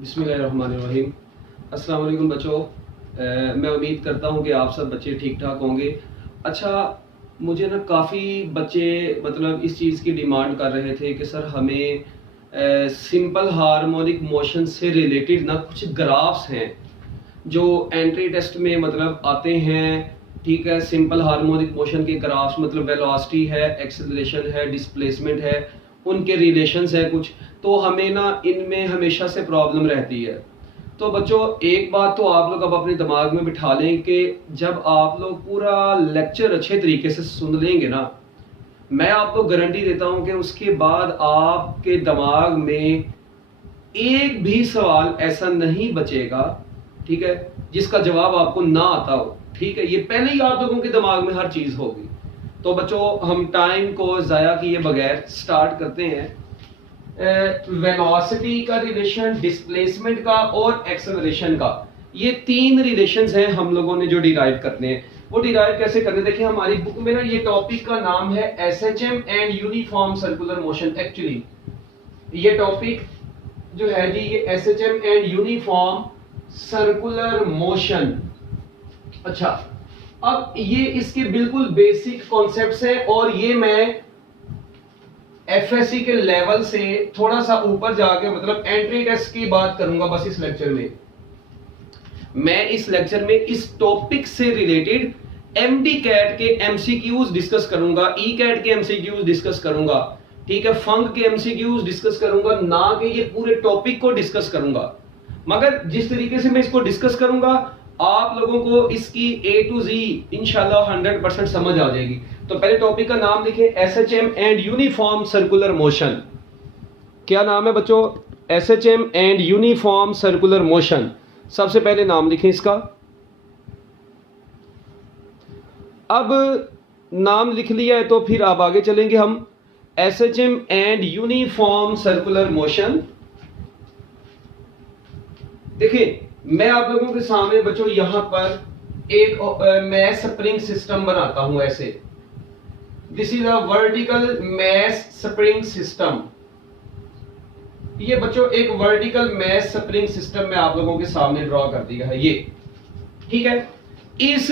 बिस्मिल्लाहिर्रहमानिर्रहीम। अस्सलाम वालेकुम बच्चों। मैं उम्मीद करता हूँ कि आप सब बच्चे ठीक ठाक होंगे। अच्छा, मुझे ना काफ़ी बच्चे मतलब इस चीज़ की डिमांड कर रहे थे कि सर हमें सिंपल हार्मोनिक मोशन से रिलेटेड ना कुछ ग्राफ्स हैं जो एंट्री टेस्ट में मतलब आते हैं। ठीक है, सिंपल हार्मोनिक मोशन के ग्राफ्स मतलब वेलोसिटी है, एक्सेलरेशन है, डिस्प्लेसमेंट है, उनके रिलेशंस है कुछ। तो हमें ना इनमें हमेशा से प्रॉब्लम रहती है। तो बच्चों, एक बात तो आप लोग अब अपने दिमाग में बिठा लें कि जब आप लोग पूरा लेक्चर अच्छे तरीके से सुन लेंगे ना, मैं आपको गारंटी देता हूं कि उसके बाद आपके दिमाग में एक भी सवाल ऐसा नहीं बचेगा, ठीक है, जिसका जवाब आपको ना आता हो। ठीक है, ये पहले ही आप लोगों के दिमाग में हर चीज होगी। तो बच्चों, हम टाइम को जाया किए बगैर स्टार्ट करते हैं। वेलोसिटी का रिलेशन, डिस्प्लेसमेंट का और एक्सेलरेशन का, ये तीन रिलेशंस हैं हम लोगों ने जो डिराइव करने हैं। वो डिराइव कैसे करने, देखिए हमारी बुक में ना ये टॉपिक का नाम है SHM and uniform circular motion. Actually ये टॉपिक जो है जी, ये SHM and uniform circular motion. अच्छा, अब ये इसके बिल्कुल बेसिक कॉन्सेप्ट्स हैं और ये मैं एफएससी के लेवल से थोड़ा सा ऊपर जाके मतलब एंट्री टेस्ट की बात करूंगा बस इस लेक्चर में। मैं इस लेक्चर में इस टॉपिक से रिलेटेड एमडी कैट के एमसीक्यूज डिस्कस करूंगा, ई कैट के एमसीक्यूज डिस्कस करूंगा, ठीक है, फंक के एमसीक्यूज डिस्कस करूंगा, ना कि ये पूरे टॉपिक को डिस्कस करूंगा। मगर जिस तरीके से मैं इसको डिस्कस करूंगा, आप लोगों को इसकी ए टू जी इंशाल्लाह 100% समझ आ जाएगी। तो पहले टॉपिक का नाम लिखें, SHM and uniform circular motion. क्या नाम है बच्चों? SHM and uniform circular motion. सबसे पहले नाम लिखें इसका। अब नाम लिख लिया है तो फिर अब आगे चलेंगे हम। SHM and uniform circular motion. देखिए, मैं आप लोगों के सामने बच्चों यहां पर एक मैस स्प्रिंग सिस्टम बनाता हूं ऐसे। This is a vertical mass spring system. ये बच्चों एक वर्टिकल मैस स्प्रिंग सिस्टम में आप लोगों के सामने ड्रॉ कर दिया है ये। ठीक है, इस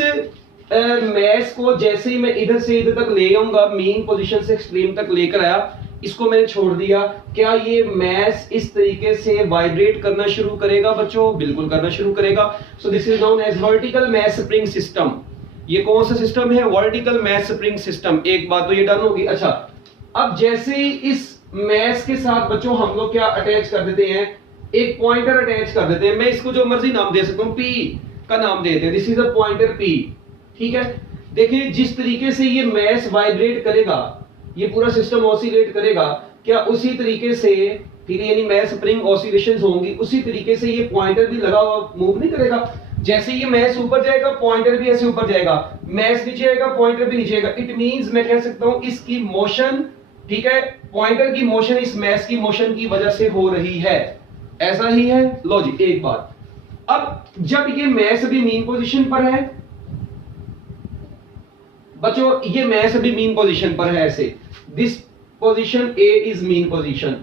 मैस को जैसे ही मैं इधर से इधर तक ले आऊंगा, मीन पोजीशन से एक्सट्रीम तक लेकर आया, इसको मैंने छोड़ दिया, क्या ये मैस इस तरीके से वाइब्रेट करना शुरू करेगा बच्चों? बिल्कुल करना शुरू करेगा। So this is known as vertical mass spring system. ये कौन सा सिस्टम है? Vertical mass spring system. एक बात तो ये डन होगी। अच्छा, अब जैसे ही इस मैस के साथ बच्चों हम लोग क्या अटैच कर देते हैं, एक पॉइंटर अटैच कर देते हैं। मैं इसको जो मर्जी नाम दे सकता हूं, पी का नाम देते हैं। This is a pointer P. ठीक है, देखिए जिस तरीके से ये मैस वाइब्रेट करेगा, ये पूरा सिस्टम ऑसिलेट करेगा, क्या उसी तरीके से, ठीक है, यानी मैस स्प्रिंग ऑसिलेशंस होंगी, उसी तरीके से ये पॉइंटर भी लगा हुआ मूव नहीं करेगा। जैसे ये मैस ऊपर जाएगा, पॉइंटर भी ऐसे ऊपर जाएगा, मैस नीचे आएगा, पॉइंटर भी नीचे आएगा। इट मींस मैं कह सकता हूं इसकी मोशन, ठीक है, पॉइंटर की मोशन इस मैस की मोशन की वजह से हो रही है। ऐसा ही है। लो जी, एक बात, अब जब ये मैस अभी मीन पोजीशन पर है बच्चों, ये मैस अभी मीन पोजीशन पर है ऐसे, this position A is mean position.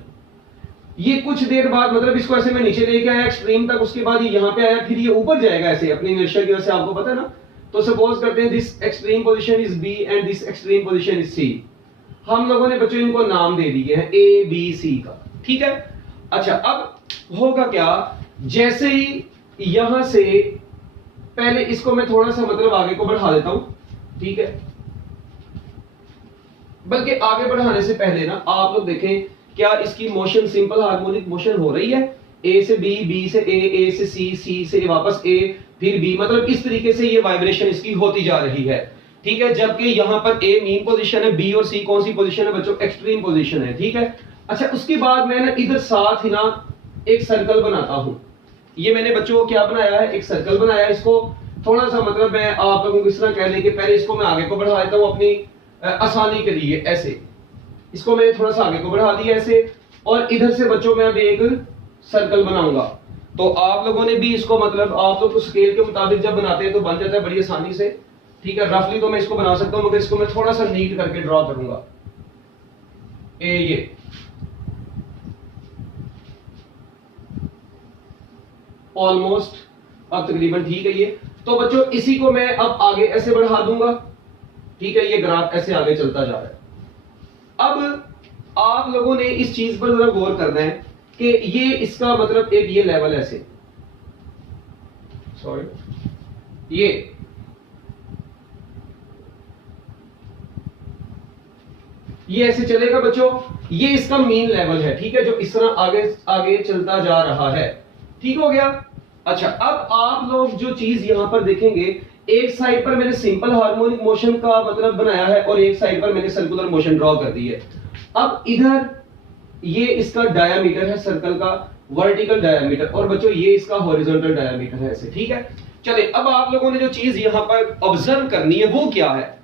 ये कुछ देर बाद मतलब इसको ऐसे मैं नीचे लेके आया एक्सट्रीम तक, उसके बाद ये यहां पे आया, फिर ये ऊपर जाएगा ऐसे अपनी इनर्शिया की वजह से, आपको पता है ना। तो सपोज करते हैं this extreme position is B and this extreme position is C. हम लोगों ने बच्चों इनको नाम दे दिए हैं ए बी सी का। ठीक है, अच्छा, अब होगा क्या, जैसे ही यहां से पहले इसको मैं थोड़ा सा मतलब आगे को बढ़ा देता हूं, ठीक है, बल्कि आगे बढ़ाने से पहले ना आप लोग देखें क्या इसकी मोशन सिंपल हार्मोनिक मोशन हो रही है। ए से बी, बी से ए से सी, सी से वापस ए, फिर बी, मतलब इस तरीके से ये वाइब्रेशन इसकी होती जा रही है। ठीक है, जबकि यहां पर ए मीन पोजीशन है, बी और सी कौन सी पोजीशन है बच्चों? एक्सट्रीम पोजीशन है। ठीक है, अच्छा, उसके बाद मैं ना इधर साथ ही ना एक सर्कल बनाता हूं। ये मैंने बच्चों क्या बनाया है? एक सर्कल बनाया। इसको थोड़ा सा मतलब मैं आप लोगों को इस तरह कह लें कि पहले इसको मैं आगे को बढ़ा देता हूं अपनी आसानी के लिए। ऐसे इसको मैंने थोड़ा सा आगे को बढ़ा दिया ऐसे, और इधर से बच्चों मैं अभी एक सर्कल बनाऊंगा। तो आप लोगों ने भी इसको मतलब आप लोग तो स्केल के मुताबिक जब बनाते हैं तो बन जाता है बड़ी आसानी से। ठीक है, रफली तो मैं इसको बना सकता हूं, मगर इसको मैं थोड़ा सा नीट करके ड्रॉ करूंगा। ये ऑलमोस्ट अब तकरीबन ठीक है ये। तो बच्चों इसी को मैं अब आगे ऐसे बढ़ा दूंगा, ठीक है, ये ग्राफ ऐसे आगे चलता जा रहा है। अब आप लोगों ने इस चीज पर जरा गौर करना है कि ये इसका मतलब एक ये लेवल ऐसे, सॉरी ये ऐसे चलेगा बच्चों, ये इसका मीन लेवल है, ठीक है, जो इस तरह आगे आगे चलता जा रहा है। ठीक हो गया। अच्छा, अब आप लोग जो चीज यहां पर देखेंगे, एक साइड पर मैंने सिंपल हार्मोनिक मोशन का मतलब बनाया है और एक साइड पर मैंने सर्कुलर मोशन ड्रॉ कर दी है। अब इधर ये इसका डायामीटर है सर्कल का, वर्टिकल डायामीटर, और बच्चों ये इसका हॉरिजॉन्टल डायामीटर है ऐसे, ठीक है। चले, अब आप लोगों ने जो चीज यहां पर ऑब्जर्व करनी है वो क्या है,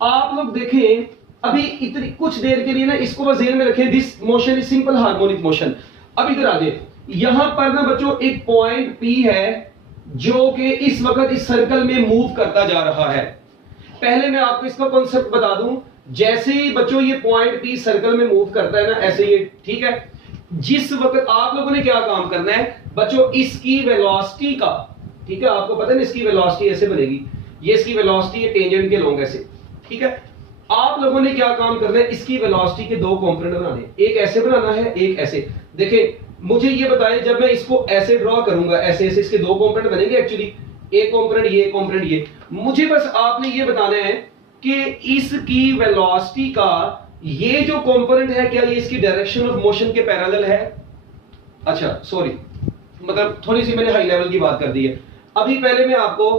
आप लोग देखें अभी इतनी कुछ देर के लिए ना इसको बस ध्यान में रखें, this motion is simple harmonic motion. अब इधर आ जाए, यहां पर ना बच्चों एक पॉइंट P है जो कि इस वक्त इस सर्कल में मूव करता जा रहा है। पहले मैं आपको इसका कॉन्सेप्ट बता दूं, जैसे ही बच्चों ये पॉइंट P सर्कल में मूव करता है ना ऐसे ये, ठीक है, जिस वक्त आप लोगों ने क्या काम करना है बच्चों, इसकी वेलोसिटी का, ठीक है, आपको पता है ना इसकी वेलोसिटी ऐसे बनेगी, ये इसकी वेलोसिटी है टेंजेंट के लॉन्ग ऐसे, ठीक है। आप लोगों ने क्या काम करना है, इसकी वेलोसिटी के दो कंपोनेंट बनाने, एक ऐसे बनाना है एक ऐसे। देखिए मुझे ये बताएं, जब मैं इसको ऐसे ड्रॉ करूंगा ऐसे ऐसे, इसके दो कंपोनेंट बनेंगे एक्चुअली, एक कंपोनेंट ये, एक कंपोनेंट ये। मुझे बस आपने ये बताना है कि इसकी वेलोसिटी का ये जो कंपोनेंट है क्या ये इसकी डायरेक्शन ऑफ मोशन के पैरेलल है। अच्छा सॉरी, मतलब थोड़ी सी मैंने हाई लेवल की बात कर दी है। अभी पहले मैं आपको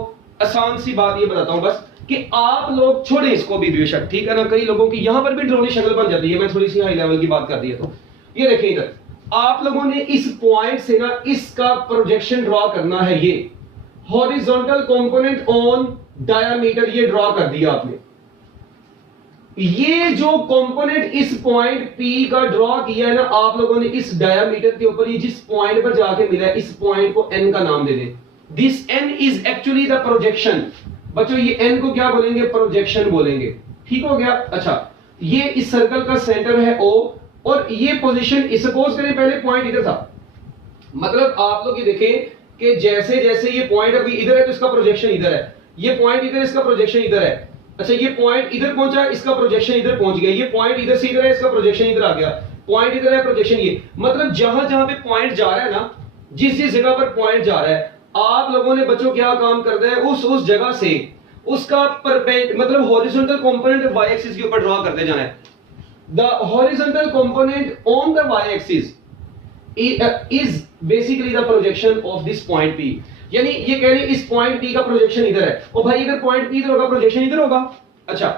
आसान सी बात ये बताता हूं बस, कि आप लोग छोड़े इसको भी बेशक, ठीक है ना, कई लोगों की यहां पर भी ड्रोनी शक्ल बन जाती है, मैं थोड़ी सी हाई लेवल की बात कर दी है। तो ये देखिए इधर आप लोगों ने इस पॉइंट से ना इसका प्रोजेक्शन ड्रॉ करना है, ये हॉरिजॉन्टल कंपोनेंट ऑन डायामीटर ये ड्रॉ कर दिया आपने। ये जो कंपोनेंट इस पॉइंट P का ड्रॉ किया है ना आप लोगों ने इस डायामीटर के ऊपर, ये जिस पॉइंट पर जाके मिला है इस पॉइंट को N का नाम दे दें। This N is actually the projection. बच्चों ये N को क्या बोलेंगे, प्रोजेक्शन बोलेंगे, ठीक हो गया। अच्छा, ये इस सर्कल का सेंटर है O, और ये पोजीशन सपोज करें पहले पॉइंट इधर था, मतलब आप लोग ये देखें कि जैसे जैसे ये पॉइंट अभी इधर है तो इसका प्रोजेक्शन इधर है, ये पॉइंट इधर, इसका प्रोजेक्शन इधर है। अच्छा, ये पॉइंट इधर पहुंचा, इसका प्रोजेक्शन इधर पहुंच गया, ये पॉइंट इधर से इधर है, इसका प्रोजेक्शन इधर आ गया, पॉइंट इधर है, प्रोजेक्शन ये, मतलब जहां जहां पे पॉइंट जा रहा है ना, जिस जिस जगह पर पॉइंट जा रहा है, आप लोगों ने बच्चों क्या काम करना है, उस जगह से उसका मतलब हॉरिजॉन्टल कंपोनेंट y एक्सिस के ऊपर ड्रॉ करते जाना है। The horizontal component on the y axis is basically the projection of this point P। यानी ये कह रहे हैं इस पॉइंट P का प्रोजेक्शन इधर है, और भाई इधर पॉइंट P इधर होगा, प्रोजेक्शन इधर होगा। अच्छा,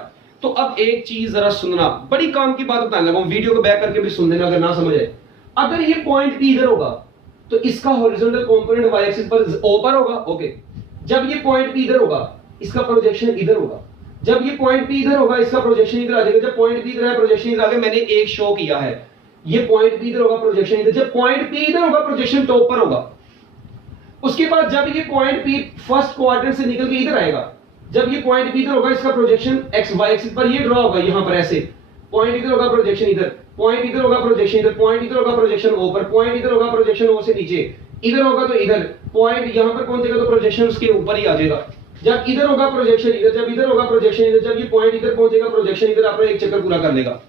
तो अब एक चीज जरा सुनना, बड़ी काम की बात बताने लगा हूं, वीडियो को बैक करके भी सुन लेना अगर ना समझ आए। अगर ये पॉइंट P इधर होगा तो इसका हॉरिजॉन्टल कंपोनेंट y एक्सिस पर O पर होगा, ओके। जब ये पॉइंट P इधर होगा इसका प्रोजेक्शन इधर होगा, जब ये पॉइंट P इधर होगा इसका प्रोजेक्शन इधर आ जाएगा, जब पॉइंट P इधर है प्रोजेक्शन इधर आ गया। मैंने एक शो किया है, ये पॉइंट P इधर होगा, प्रोजेक्शन इधर, जब पॉइंट P इधर होगा प्रोजेक्शन टॉप पर होगा। उसके बाद जब ये पॉइंट P फर्स्ट क्वाड्रेंट से निकल के इधर आएगा, जब ये पॉइंट P इधर होगा इसका प्रोजेक्शन x y एक्सिस पर ये ड्रॉ होगा, यहां पर ऐसे पॉइंट इधर होगा, प्रोजेक्शन इधर, पॉइंट इधर होगा, प्रोजेक्शन इधर, पॉइंट इधर होगा, प्रोजेक्शन O पर, पॉइंट इधर होगा, प्रोजेक्शन O से नीचे, इधर होगा तो इधर, पॉइंट यहां पर पहुंचेगा तो प्रोजेक्शन उसके ऊपर ही आ जाएगा। जब इधर होगा प्रोजेक्शन इधर, जब इधर होगा प्रोजेक्शन इधर, जब ये पॉइंट इधर पहुंचेगा प्रोजेक्शन इधर, अपना एक चक्कर पूरा कर लेगा।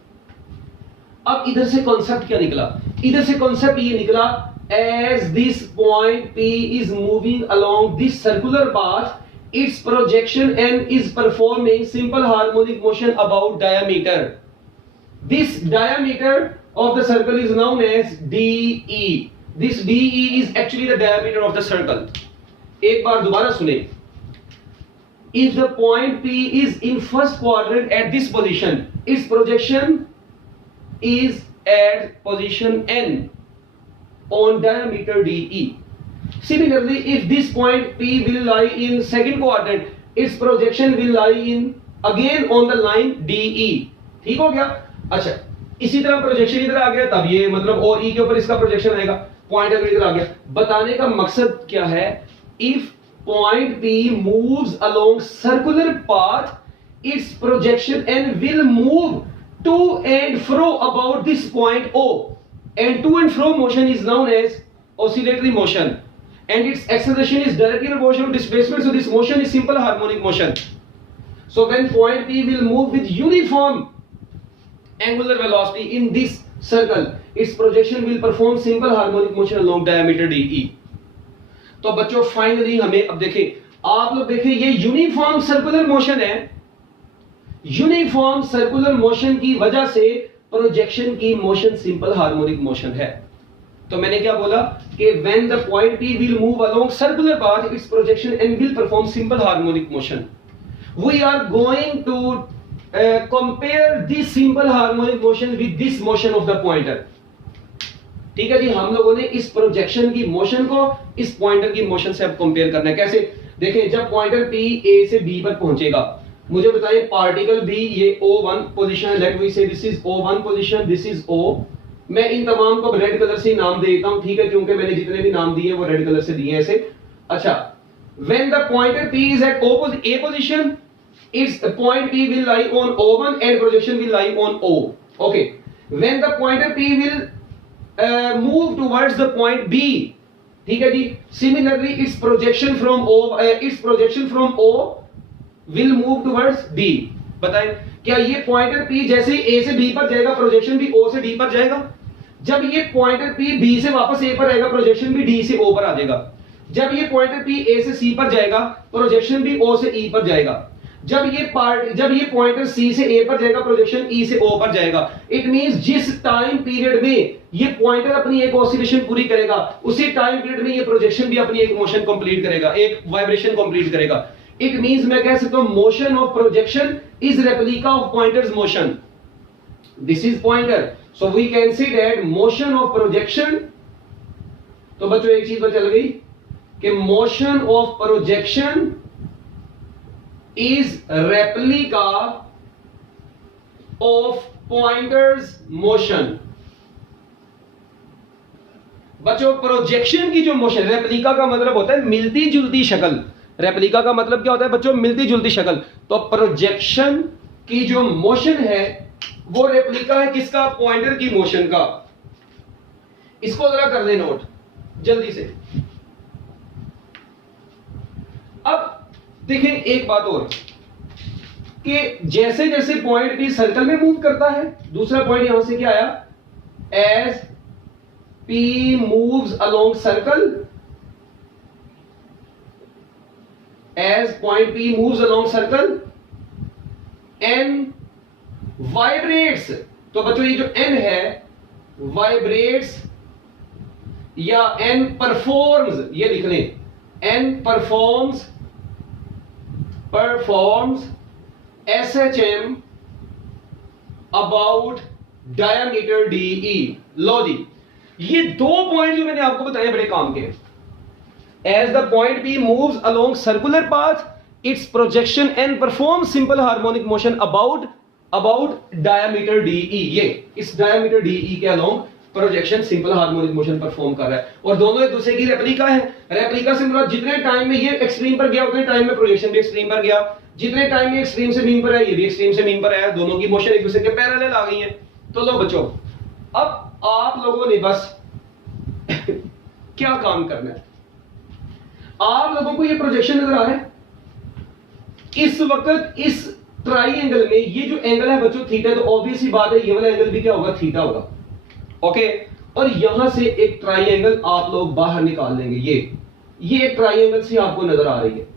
अब इधर से कॉन्सेप्ट क्या निकला, इधर से कॉन्सेप्ट ये निकला, as this point P is moving along this circular path, its projection N is performing simple harmonic motion about diameter. This diameter of the circle is known as DE. This DE is actually the diameter of the circle. एक बार दोबारा सुने, if the point P is in first quadrant at this position, its projection is at position N on diameter DE. Similarly, if this point P will lie in second quadrant, its projection will lie in again on the line DE. ठीक हो गया। अच्छा, इसी तरह projection इधर आ गया, तब ये मतलब और E के ऊपर इसका प्रोजेक्शन आएगा, पॉइंट अगर इधर आ गया। बताने का मकसद क्या है, if point P moves along circular path, its projection N will move to and fro about this point O, and to and fro motion is known as oscillatory motion. and its acceleration is directly proportional to displacement, so this motion is simple harmonic motion. So when point P will move with uniform angular velocity in this circle, its projection will perform simple harmonic motion along diameter DE. तो बच्चों finally हमें अब देखें, आप लोग देखें ये uniform circular motion है, यूनिफॉर्म सर्कुलर मोशन की वजह से प्रोजेक्शन की मोशन सिंपल हार्मोनिक मोशन है। तो मैंने क्या बोला कि when the point P will move along circular path, its projection and will perform simple harmonic motion. We are going to compare this simple harmonic motion with this motion of the pointer. ठीक है जी, हम लोगों ने इस projection की motion को इस pointer की मोशन से अब कंपेयर करना है। कैसे? देखें, जब पॉइंटर P A से B पर पहुंचेगा, मुझे बताइए पार्टिकल B ये O1 पोजीशन, लेट वी से this is O1 position, this is O। मैं इन तमाम को रेड कलर से नाम दे देता हूं, ठीक है, क्योंकि मैंने जितने भी नाम दिए वो रेड कलर से दिए ऐसे। अच्छा, when the pointer P is at A position, its point P will lie on O1 and projection will lie on O. Okay, when the pointer P will move towards the point B, ठीक है जी, similarly its projection from O will move towards D। बताएं, क्या ये pointer P जैसे ही A से B पर जाएगा, projection भी O से D पर जाएगा? जब ये पॉइंटर P B से वापस A पर आएगा, प्रोजेक्शन भी D से O पर आ जाएगा। जब ये पॉइंटर P A से C पर जाएगा, प्रोजेक्शन भी O से E पर जाएगा। जब ये पॉइंटर C से A पर जाएगा, प्रोजेक्शन E से O पर जाएगा। इट मींस जिस टाइम पीरियड में ये पॉइंटर अपनी एक ऑसिलेशन पूरी करेगा, उसी टाइम पीरियड में ये प्रोजेक्शन भी अपनी एक मोशन कंप्लीट करेगा, एक वाइब्रेशन कंप्लीट करेगा। इट मींस मैं कह सकता हूं motion of projection is replica of pointer's motion. This is pointer, so we can see that motion of projection. तो बच्चों एक चीज पता चल गई कि motion of projection is replica of pointers motion। बच्चों प्रोजेक्शन की जो मोशन, रेप्लिका का मतलब होता है मिलती जुलती शक्ल। रेप्लिका का मतलब क्या होता है बच्चों? मिलती जुलती शक्ल। तो प्रोजेक्शन की जो मोशन है वो रेप्लिका है किसका? पॉइंटर की मोशन का। इसको जरा कर ले नोट जल्दी से। अब देखें एक बात और कि जैसे जैसे पॉइंट P सर्कल में मूव करता है, दूसरा पॉइंट यहां से क्या आया? As P moves along circle, as point P moves along circle, N vibrates। तो बच्चों ये जो N है vibrates या N performs, ये लिख लें, N performs SHM about diameter DE। लो जी, ये दो पॉइंट जो मैंने आपको बताए बड़े काम के हैं। As the point P moves along circular path, its projection and performs simple harmonic motion about diameter DE। ये इस diameter DE के along projection simple harmonic motion perform कर रहा है, और दोनों एक दूसरे की रेप्लिका है। रेप्लिका से मतलब जितने टाइम में ये एक्सट्रीम पर गया उतने टाइम में प्रोजेक्शन भी एक्सट्रीम पर गया, जितने टाइम में एक्सट्रीम से मीन पर आया ये भी एक्सट्रीम से मीन पर आया, दोनों की मोशन एक दूसरे के पैरेलल आ गई है। तो लो बच्चों, अब आप लोगों ने बस क्या काम करना है, आप लोगों को ये प्रोजेक्शन नजर आ रहा है इस वक्त इस ट्राइंगल में। ये जो एंगल है बच्चों थीटा, तो ऑब्वियस ही बात है ये वाला एंगल भी क्या होगा? थीटा होगा। ओके, और यहां से एक ट्राइंगल आप लोग बाहर निकाल लेंगे। ये एक ट्राइंगल से आपको नजर आ रही है।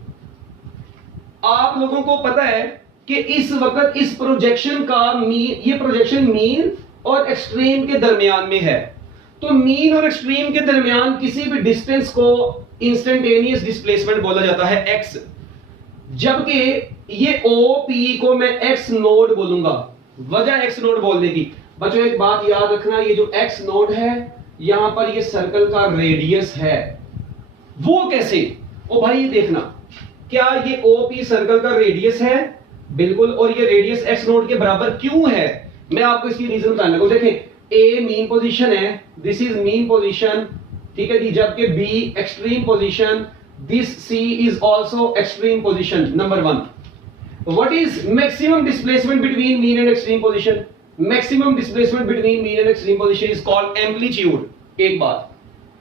आप लोगों को पता है कि इस वक्त इस प्रोजेक्शन का मीन, ये प्रोजेक्शन मीन और एक्सट्रीम के दरमियान में है। तो मीन और एक्सट्रीम के दरमियान किसी भी डिस्टेंस को इंस्टेंटेनियस डिस्प्लेसमेंट बोला जाता है x, जबकि ये OP को मैं x नोड बोलूंगा। वजह x नोड बोलने की बच्चों एक बात याद रखना, ये जो x नोड है यहां पर ये सर्कल का रेडियस है। वो कैसे? ओ भाई ये देखना, क्या ये OP सर्कल का रेडियस है? बिल्कुल। और ये रेडियस x नोड के बराबर क्यों है? मैं आपको इसकी रीजन बताने लगूं। देखें, A मीन पोजीशन है, दिस इज मीन पोजीशन, ठीक है जी, जबकि B extreme position, this C is also extreme position. Number 1, what is maximum displacement between mean and extreme position? Maximum displacement between mean and extreme position is called amplitude. एक बात,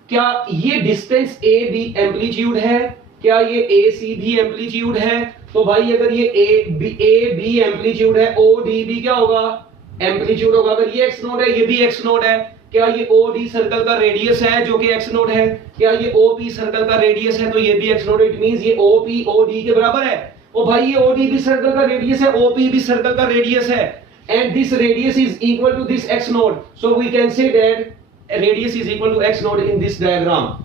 क्या ये distance A B amplitude है? क्या ये ए सी भी amplitude है? तो भाई अगर ये ए बी एम्पलीट्यूड है, ओ डी भी क्या होगा? एम्पलीट्यूड होगा। अगर ये एक्स नोड है, ये भी एक्स नोड है, क्या ये ओ डी सर्कल का रेडियस है जो कि एक्स नोड है? क्या ये ओ पी सर्कल का रेडियस है तो ये भी एक्स नोड है। इट मींस ये ओ पी ओ डी के बराबर है। ओ भाई ये ओ डी भी सर्कल का रेडियस है, ओ पी भी सर्कल का रेडियस है, and this radius is equal to this x node, so we can say that radius is equal to x node in this diagram.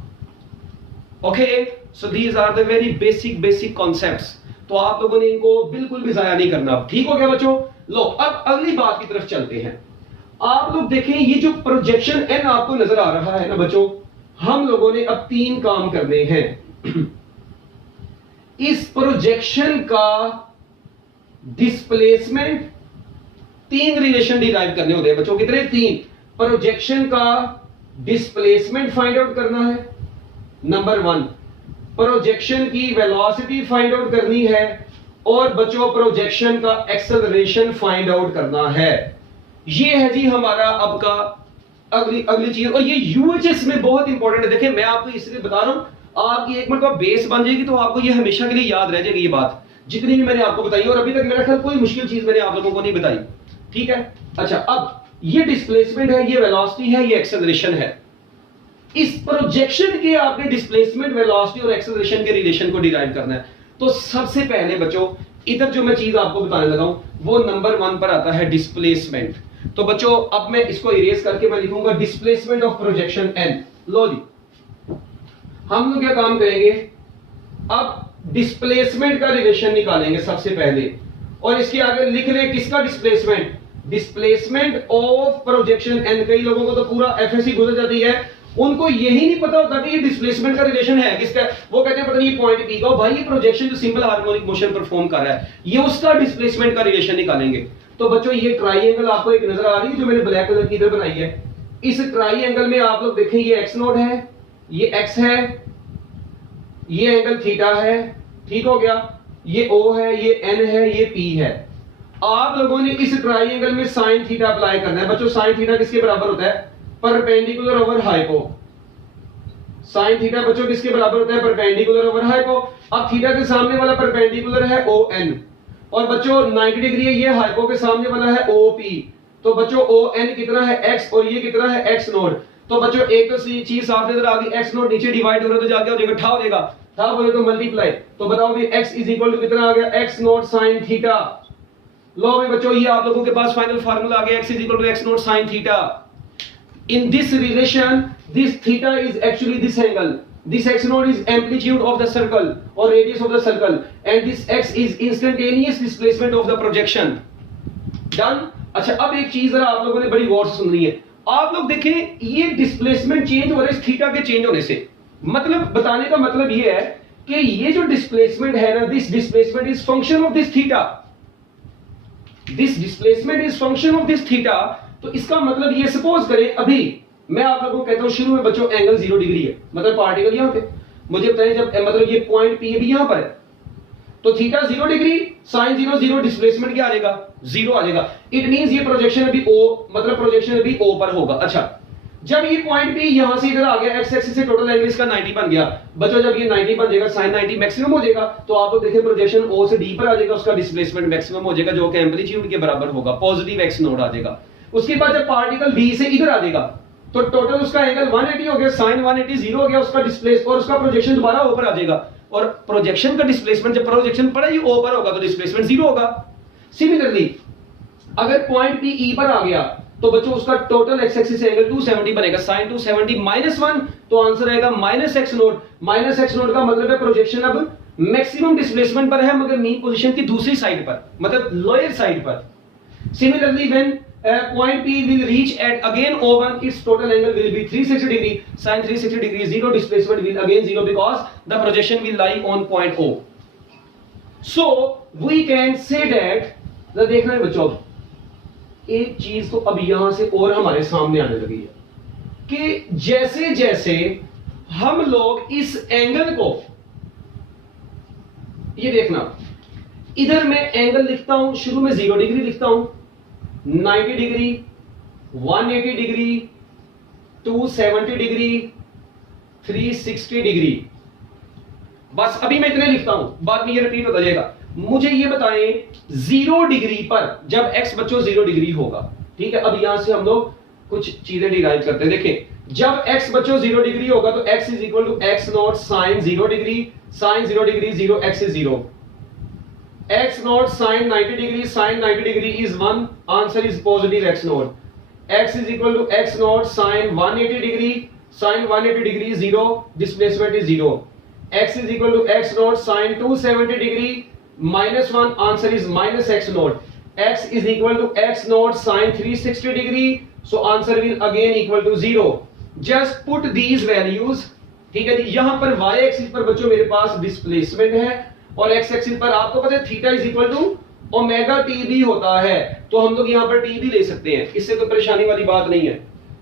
Okay, so these are the very basic concepts. तो आप लोगों ने इनको बिल्कुल भी जाया नहीं करना। ठीक हो गया बच्चों? लो अब अगली बात की तरफ चलते हैं। आप लोग देखें ये जो प्रोजेक्शन n आपको नजर आ रहा है ना बच्चों, हम लोगों ने अब 3 काम करने हैं। इस प्रोजेक्शन का डिस्प्लेसमेंट 3 रिलेशन डिराइव करने होते हैं बच्चों। कितने? 3। प्रोजेक्शन का डिस्प्लेसमेंट फाइंड आउट करना है, नंबर 1। प्रोजेक्शन की वेलोसिटी फाइंड आउट करनी है, और बच्चों प्रोजेक्शन का एक्सेलरेशन फाइंड आउट करना है। ये है जी हमारा अब का अगली चीज। और ये यूएचएस में बहुत इंपॉर्टेंट है। देखिए मैं आपको इसलिए बता रहा हूं, आपकी एक मिनट का बेस बन जाएगी तो आपको ये हमेशा के लिए याद रह जाएगी ये बात, जितनी भी मैंने आपको बताई। और अभी तक मेरा ख्याल कोई मुश्किल चीज मैंने आप लोगों को नहीं बताई। ठीक है? अच्छा, अब ये डिस्प्लेसमेंट है, ये वेलोसिटी है, ये एक्सेलरेशन है। इस प्रोजेक्शन के आपने डिस्प्लेसमेंट, वेलोसिटी और एक्सेलरेशन के रिलेशन को डिराइव करना है। तो सबसे पहले बच्चों इधर जो मैं चीज आपको बताने लगा हूं वो नंबर 1 पर आता है, डिस्प्लेसमेंट। तो बच्चों अब मैं इसको इरेज करके मैं लिखूंगा डिस्प्लेसमेंट ऑफ प्रोजेक्शन n। लो जी, हम लोग क्या काम करेंगे, अब डिस्प्लेसमेंट का रिलेशन निकालेंगे सबसे पहले, और इसके आगे लिख रहे किसका displacement? Displacement of projection n। कई लोगों को तो पूरा एफएससी गुजर जाती है, उनको यही नहीं पता होता कि ये डिस्प्लेसमेंट का रिलेशन है किसका। वो कहते हैं पता नहीं ये पॉइंट पी का, भाई ये प्रोजेक्शन जो सिंपल हार्मोनिक मोशन परफॉर्म कर रहा है, ये उसका डिस्प्लेसमेंट का रिलेशन निकालेंगे। तो बच्चों ये ट्राइएंगल आपको एक नजर आ रही है जो मैंने ब्लैक कलर की इधर बनाई है। इस ट्राइएंगल में आप लोग देखें ये एक्स नोड है, ये एक्स है, ये एंगल थीटा है। ठीक हो गया? ये ओ है, ये एन है, ये पी है। आप लोगों ने इस ट्राइएंगल में साइन थीटा अप्लाई करना है। बच्चों साइन थीटा किसके बराबर होता है? Perpendicular over hypo. Sine theta बच्चों किसके बराबर होता है? Perpendicular over hypo. अब थीटा के सामने वाला परपेंडिकुलर है ओ एन, और बच्चों 90 डिग्री है, ये हाइपो के सामने वाला है ओ पी। तो बच्चों ओ एन कितना है? एक्स, और ये कितना है? X node. तो बच्चों एक तो चीज साफ नजर आ गई, एक्स नोड नीचे डिवाइड हो रहा है तो जाके हो जाएगा ठा हो जाएगा, ठा बोले तो मल्टीप्लाई। तो बताओ भी x इज इक्वल टू कितना आ गया? X note sine theta. लो भाई बच्चों ये आप लोगों के पास फाइनल फार्मूला आ गया, x is equal to X note sine theta. In this relation, this theta is actually this angle. This x node is amplitude of the circle or radius of the circle, and this x is instantaneous displacement of the projection. Done? अच्छा अब एक चीज जरा आप लोगों ने बड़ी गौर से सुननी है। आप लोग देखें ये डिस्प्लेसमेंट चेंज हो रहा है थीटा के चेंज होने से। मतलब बताने का मतलब ये है कि ये जो डिस्प्लेसमेंट है ना, this displacement is function of this theta. This displacement is function of this theta. तो इसका मतलब ये सपोज करें अभी मैं आप लोगों को कहता हूं शुरू में बच्चों एंगल 0 डिग्री है, मतलब पार्टिकल यहां पे, मुझे बताएं जब मतलब ये पॉइंट पी भी यहां पर है तो थीटा 0 डिग्री, साइन 0 0, डिस्प्लेसमेंट क्या आ जाएगा? 0 आ जाएगा। इट मींस ये प्रोजेक्शन अभी ओ, मतलब प्रोजेक्शन अभी ओ पर होगा। अच्छा जब ये पॉइंट पी यहां से इधर आ गया, एक्स एक्सिस से टोटल एंगल इसका 90 बन गया। बच्चों जब ये 90 बन जाएगा, साइन 90 मैक्सिमम हो जाएगा, तो आप लोग देखें प्रोजेक्शन ओ से डी पर आ जाएगा, उसका डिस्प्लेसमेंट मैक्सिमम हो जाएगा जो कि एम्पलीट्यूड के बराबर होगा, पॉजिटिव एक्स नोड आ जाएगा। उसके बाद जब पार्टिकल बी से इधर आ जाएगा तो टोटल उसका एंगल 180 हो गया, साइन 180 0 हो गया, उसका डिस्प्लेस और उसका प्रोजेक्शन दोबारा ऊपर आ जाएगा। और प्रोजेक्शन का डिस्प्लेसमेंट जब प्रोजेक्शन पड़ा ही ऊपर होगा तो डिस्प्लेसमेंट 0 होगा। सिमिलरली अगर पॉइंट पी ई पर आ गया तो बच्चों उसका टोटल एक्स एक्सिस एंगल 270 बनेगा, साइन 270 -1, तो आंसर आएगा -x नोड। -x नोड का मतलब है प्रोजेक्शन अब मैक्सिमम डिस्प्लेसमेंट पर है मगर मीन पोजीशन की दूसरी साइड पर, मतलब लोअर साइड पर। Similarly, when point P will reach at again O1, its total angle will be 360 degree. Sin 360 degree, 0 displacement will again 0 because the projection will lie on point O. So we can say that, देखना है बच्चों, एक चीज तो अब यहां से और हमारे सामने आने लगी है कि जैसे जैसे हम लोग इस एंगल को, ये देखना इधर मैं एंगल लिखता हूं, शुरू में 0 डिग्री लिखता हूं, 90 डिग्री, 180 डिग्री, 270 डिग्री, 360 डिग्री। बस अभी मैं इतने लिखता हूं, बाद में ये रिपीट होता जाएगा। मुझे ये बताएं 0 डिग्री पर जब x बच्चों 0 डिग्री होगा, ठीक है। अब यहां से हम लोग कुछ चीजें डिराइव करते हैं। देखें जब x बच्चों 0 डिग्री होगा तो x is equal to x not sine 0 degree, sine 0 degree 0, x is 0, x not sine 90 degree, sine 90 degree is 1, answer is positive x nought, x is equal to x not sine 180 degree, sine 180 degree 0, displacement is 0, x is equal to x naught sin 270 degree minus 1, answer is minus x naught, x is equal to x naught sin 360 degree, so answer will again equal to 0. just put these values, ठीक है जी। यहां पर y axis पर बच्चों मेरे पास displacement है और x axis पर आपको पता है theta is equal to omega T भी होता है, तो हम लोग यहां पर t भी ले सकते हैं, इससे कोई परेशानी वाली बात नहीं है।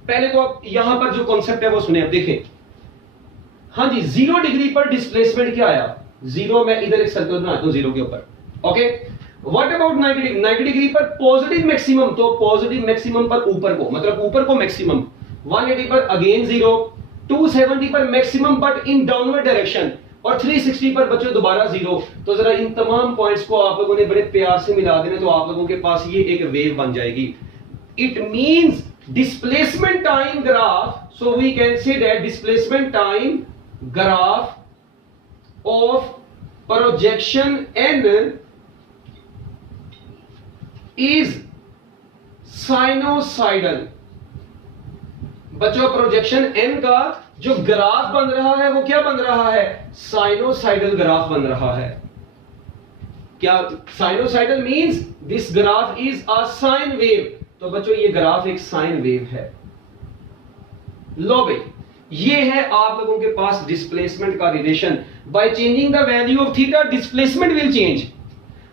पहले तो आप यहां पर जो कॉन्सेप्ट है वो सुने, अब देखें। हाँ जी, 0 डिग्री पर डिस्प्लेसमेंट क्या आया, 0, मैं इधर एक सर्कल बनाता हूं 0 के ऊपर, okay. What about 90 degree, 90 degree पर पॉजिटिव मैक्सिमम, तो पॉजिटिव मैक्सिमम पर ऊपर को, मतलब ऊपर को मैक्सिमम, 180 पर अगेन 0, 270 पर maximum but in downward direction, और 360 पर बच्चों दोबारा 0। तो जरा इन तमाम पॉइंट्स को आप लोगों ने बड़े प्यार से मिला देना, तो आप लोगों के पास ये एक वेव बन जाएगी। It means displacement time graph, so we can say that displacement time graph of projection n is sinusoidal। बच्चों प्रोजेक्शन n का जो ग्राफ बन रहा है वो क्या बन रहा है, साइनोसाइडल ग्राफ बन रहा है। क्या sinusoidal means this graph is a sine wave, तो बच्चों ये ग्राफ एक साइन वेव है। लो भाई, ये है आप लोगों के पास डिस्प्लेसमेंट का relation. By changing the value of theta displacement will change.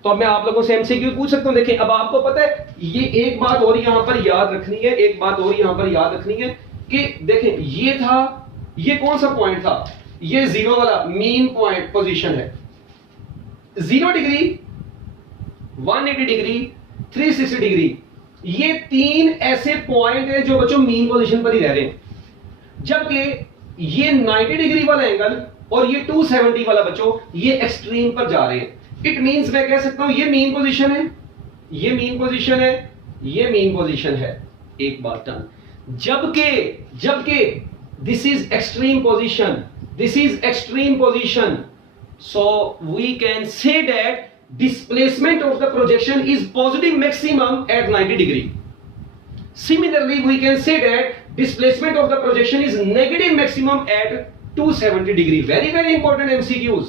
तो अब मैं आप लोगों से एमसीक्यू पूछ सकता हूं। देखिए अब आपको पता है, ये एक बात और यहां पर याद रखनी है, एक बात और यहां पर याद रखनी है कि देखें ये था, ये कौन सा पॉइंट था, ये 0 वाला मीन पॉइंट पोजीशन है। 0 डिग्री, 180 डिग्री, 360 डिग्री, ये 3 ऐसे पॉइंट है जो बच्चों मीन पोजीशन पर ही रह रहे हैं। जबकि ये 90 डिग्री वाला एंगल और ये 270 वाला बच्चों ये एक्सट्रीम पर जा रहे हैं। इट मींस मैं कह सकता हूं ये मीन पोजीशन है, ये मीन पोजीशन है, ये मीन पोजीशन है। एक बात डन। जबकि this is extreme position, this is extreme position, so we can say that displacement of the projection is positive maximum at 90 degree. Similarly, we can say that displacement of the projection is negative maximum at 270 degree. Very very important MCQs.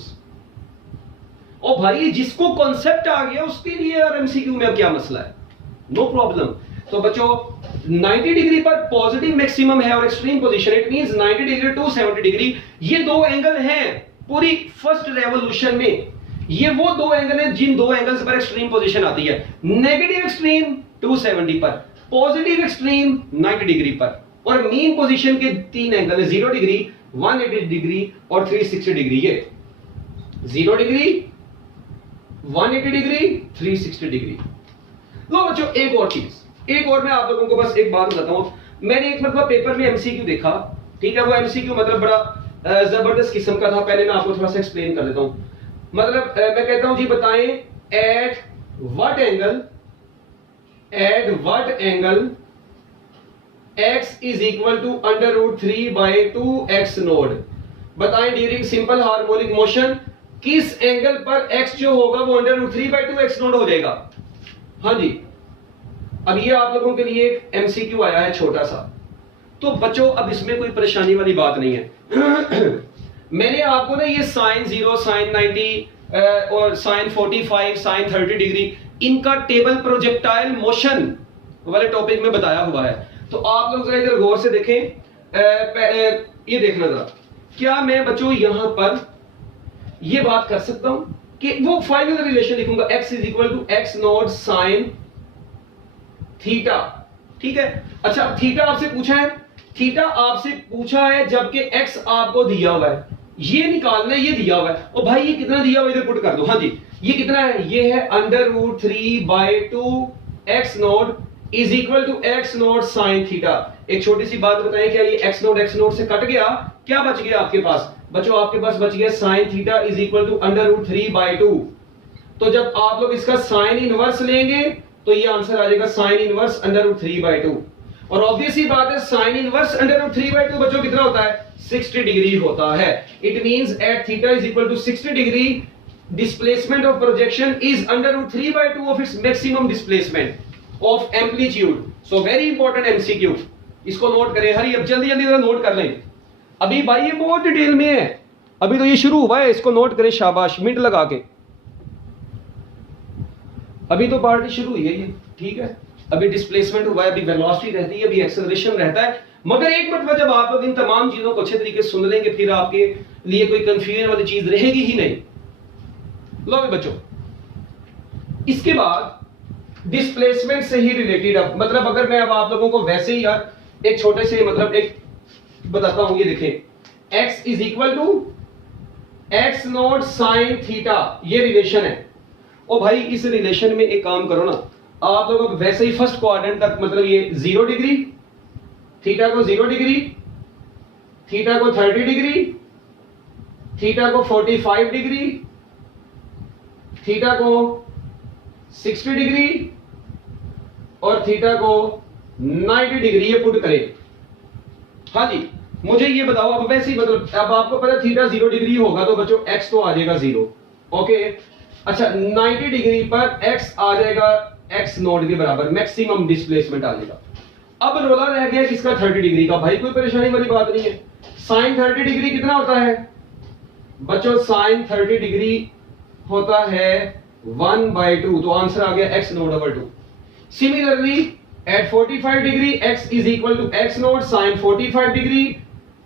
और भाई जिसको concept आ गया उसके लिए यार MCQ में अब क्या मसला है, नो प्रॉब्लम। तो बच्चों 90 डिग्री पर पॉजिटिव मैक्सिमम है और extreme position, it means 90 degree 270 degree, ये दो एंगल हैं पूरी फर्स्ट रेवोल्यूशन में। ये वो दो एंगल हैं जिन दो एंगल्स पर एक्सट्रीम पोजीशन आती है। नेगेटिव एक्सट्रीम 270 पर, पॉजिटिव एक्सट्रीम 90 डिग्री पर, और मीन पोजीशन के 3 एंगल है, 0 डिग्री, 180 डिग्री और 360 डिग्री। ये 0 डिग्री, 180 डिग्री, 360 डिग्री। लो बच्चों एक और चीज, एक और मैं आप लोगों को बस एक बात बताता हूं। मैंने एक मतलब पेपर में एमसीक्यू देखा, ठीक है। वो एमसीक्यू मतलब बड़ा जबरदस्त किस्म का था। पहले मैं आपको थोड़ा सा एक्सप्लेन कर देता हूं। मतलब मैं कहता हूं जी बताएं at what angle x is equal to √3/2x nought. बताएं ड्यूरिंग सिंपल हार्मोनिक मोशन किस एंगल पर x जो होगा वो √3/2x नोड हो जाएगा। हाँ जी, अब ये आप लोगों के लिए एक एमसीक्यू आया है छोटा सा। तो बच्चों अब इसमें कोई परेशानी वाली बात नहीं है। मैंने आपको ना ये साइन 0, साइन 90 और साइन 45, साइन 30 डिग्री इनका टेबल प्रोजेक्टाइल मोशन वाले टॉपिक में बताया हुआ है। तो आप लोग जरा इधर गौर से देखें, ये देखना जरा, क्या मैं बच्चों यहां पर ये बात कर सकता हूं कि वो फाइनल रिलेशन लिखूंगा x is equal to x not sine theta, ठीक है। अच्छा थीटा आपसे पूछा है, थीटा आपसे पूछा है जबकि x आपको दिया हुआ है, ये निकालना है, ये दिया हुआ है। और भाई ये कितना दिया हुआ है इधर पुट कर दो। हाँ जी, ये कितना है, ये है √3/2x nought is equal to x not sine theta. एक छोटी सी बात बताएं, क्या ये x नॉट से कट गया क्या बच गया आपके पास बच्चों? आपके पास बच गया sine theta is equal to √3/2। तो जब आप लोग इसका साइन इनवर्स लेंगे तो ये आंसर आ जाएगा साइन इनवर्स √3/2। और ऑब्वियस ही बात है साइन इनवर्स √3/2 बच्चों कितना होता है? 60 डिग्री होता है। It means at theta is equal to 60 degree displacement of projection is √3/2 of its maximum displacement of amplitude. So very important MCQ, इसको नोट करें। हरी अब जल्दी जल्दी जरा नोट कर लें। अभी भाई ये बहुत डिटेल में है, अभी तो ये शुरू हुआ है, इसको नोट करें शाबाश मिनट लगा के। अभी तो पार्टी शुरू हुई है ये, ठीक है। अभी डिस्प्लेसमेंट हुआ है, अभी वेलोसिटी रहती है, अभी एक्सेलरेशन रहता है। मगर एक मरतबा जब आप लोग इन तमाम चीजों को अच्छे तरीके से सुन लेंगे फिर आपके लिए कोई कंफ्यूजन वाली चीज रहेगी ही नहीं। लो भी बच्चों, इसके बाद डिस्प्लेसमेंट से ही रिलेटेड अब मतलब अगर मैं अब आप लोगों को वैसे ही यार एक छोटे से मतलब एक बताता हूं, ये देखें x is equal to x not sine theta, ये रिलेशन है। ओ भाई इस रिलेशन में एक काम करो ना, आप लोग अब वैसे ही फर्स्ट क्वाड्रेंट तक मतलब ये 0 डिग्री, थीटा को 0 डिग्री, थीटा को 30 डिग्री, थीटा को 45 डिग्री, थीटा को 60 डिग्री और थीटा को 90 डिग्री ये पुट करें। हाँ जी, मुझे ये बताओ अब वैसे ही मतलब अब आपको पता है थीटा 0 डिग्री होगा तो बच्चों x तो आ जाएगा 0। ओके, अच्छा 90 डिग्री पर x आ जाएगा x नॉट के बराबर, मैक्सिमम डिस्प्लेसमेंट आ जाएगा। अब रोला रह गया किसका? 30 डिग्री का। भाई कोई परेशानी वाली बात नहीं है। साइन 30 डिग्री कितना होता है बच्चों? साइन 30 डिग्री होता है 1/2, तो आंसर आ गया x naught over 2। Similarly at 45 degree x is equal to x not sine 45 degree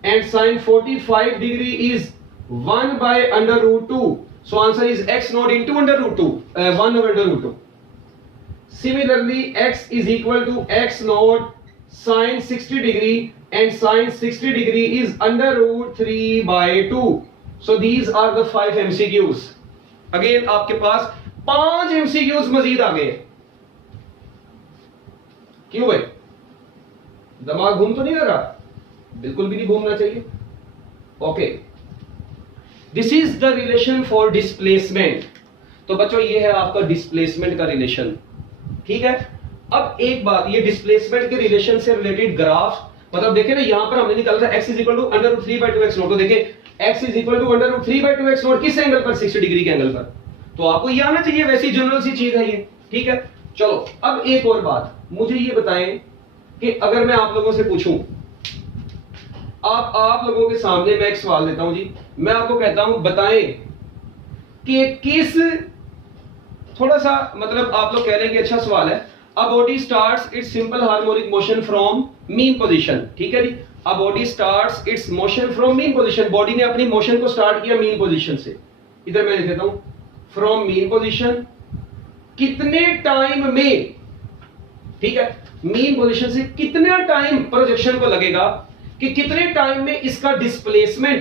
and sine 45 degree is 1/√2, so answer is x naught into √2, 1/√2। Similarly x is equal to x not sine 60 degree and sine 60 degree is √3/2। So these are the 5 MCQs। Again आपके पास 5 MCQs मजीद आ गए। क्यों भाई, दिमाग घूम तो नहीं रहा? बिल्कुल भी नहीं घूमना चाहिए। Okay, this is the relation for displacement. तो बच्चों ये है आपका डिस्प्लेसमेंट का रिलेशन, ठीक है। अब एक बात, ये डिस्प्लेसमेंट के रिलेशन से रिलेटेड ग्राफ मतलब देखें ना, यहां पर हमने निकाला था x is equal to √3/2 x naught. तो देखें x is equal to √3/2 x naught किस एंगल पर? 60 डिग्री के एंगल पर। तो आपको ये आना चाहिए, वैसी जनरल सी चीज है ये, ठीक है। चलो अब एक और बात, मुझे ये बताएं कि अगर मैं आप लोगों से पूछूं, आप लोगों के सामने मैं एक सवाल देता हूं जी, मैं आपको कहता हूं बताएं कि किस, थोड़ा सा मतलब आप लोग कह रहे हैं कि अच्छा सवाल है। A body starts its simple harmonic motion from mean position, ठीक है जी। A body starts its motion from mean position, body ने अपनी मोशन को स्टार्ट किया मीन पोजीशन से। इधर मैं लिख देता हूं फ्रॉम मीन पोजीशन, कितने टाइम में, ठीक है, मीन पोजीशन से कितना टाइम प्रोजेक्शन को लगेगा कि कितने टाइम में इसका डिस्प्लेसमेंट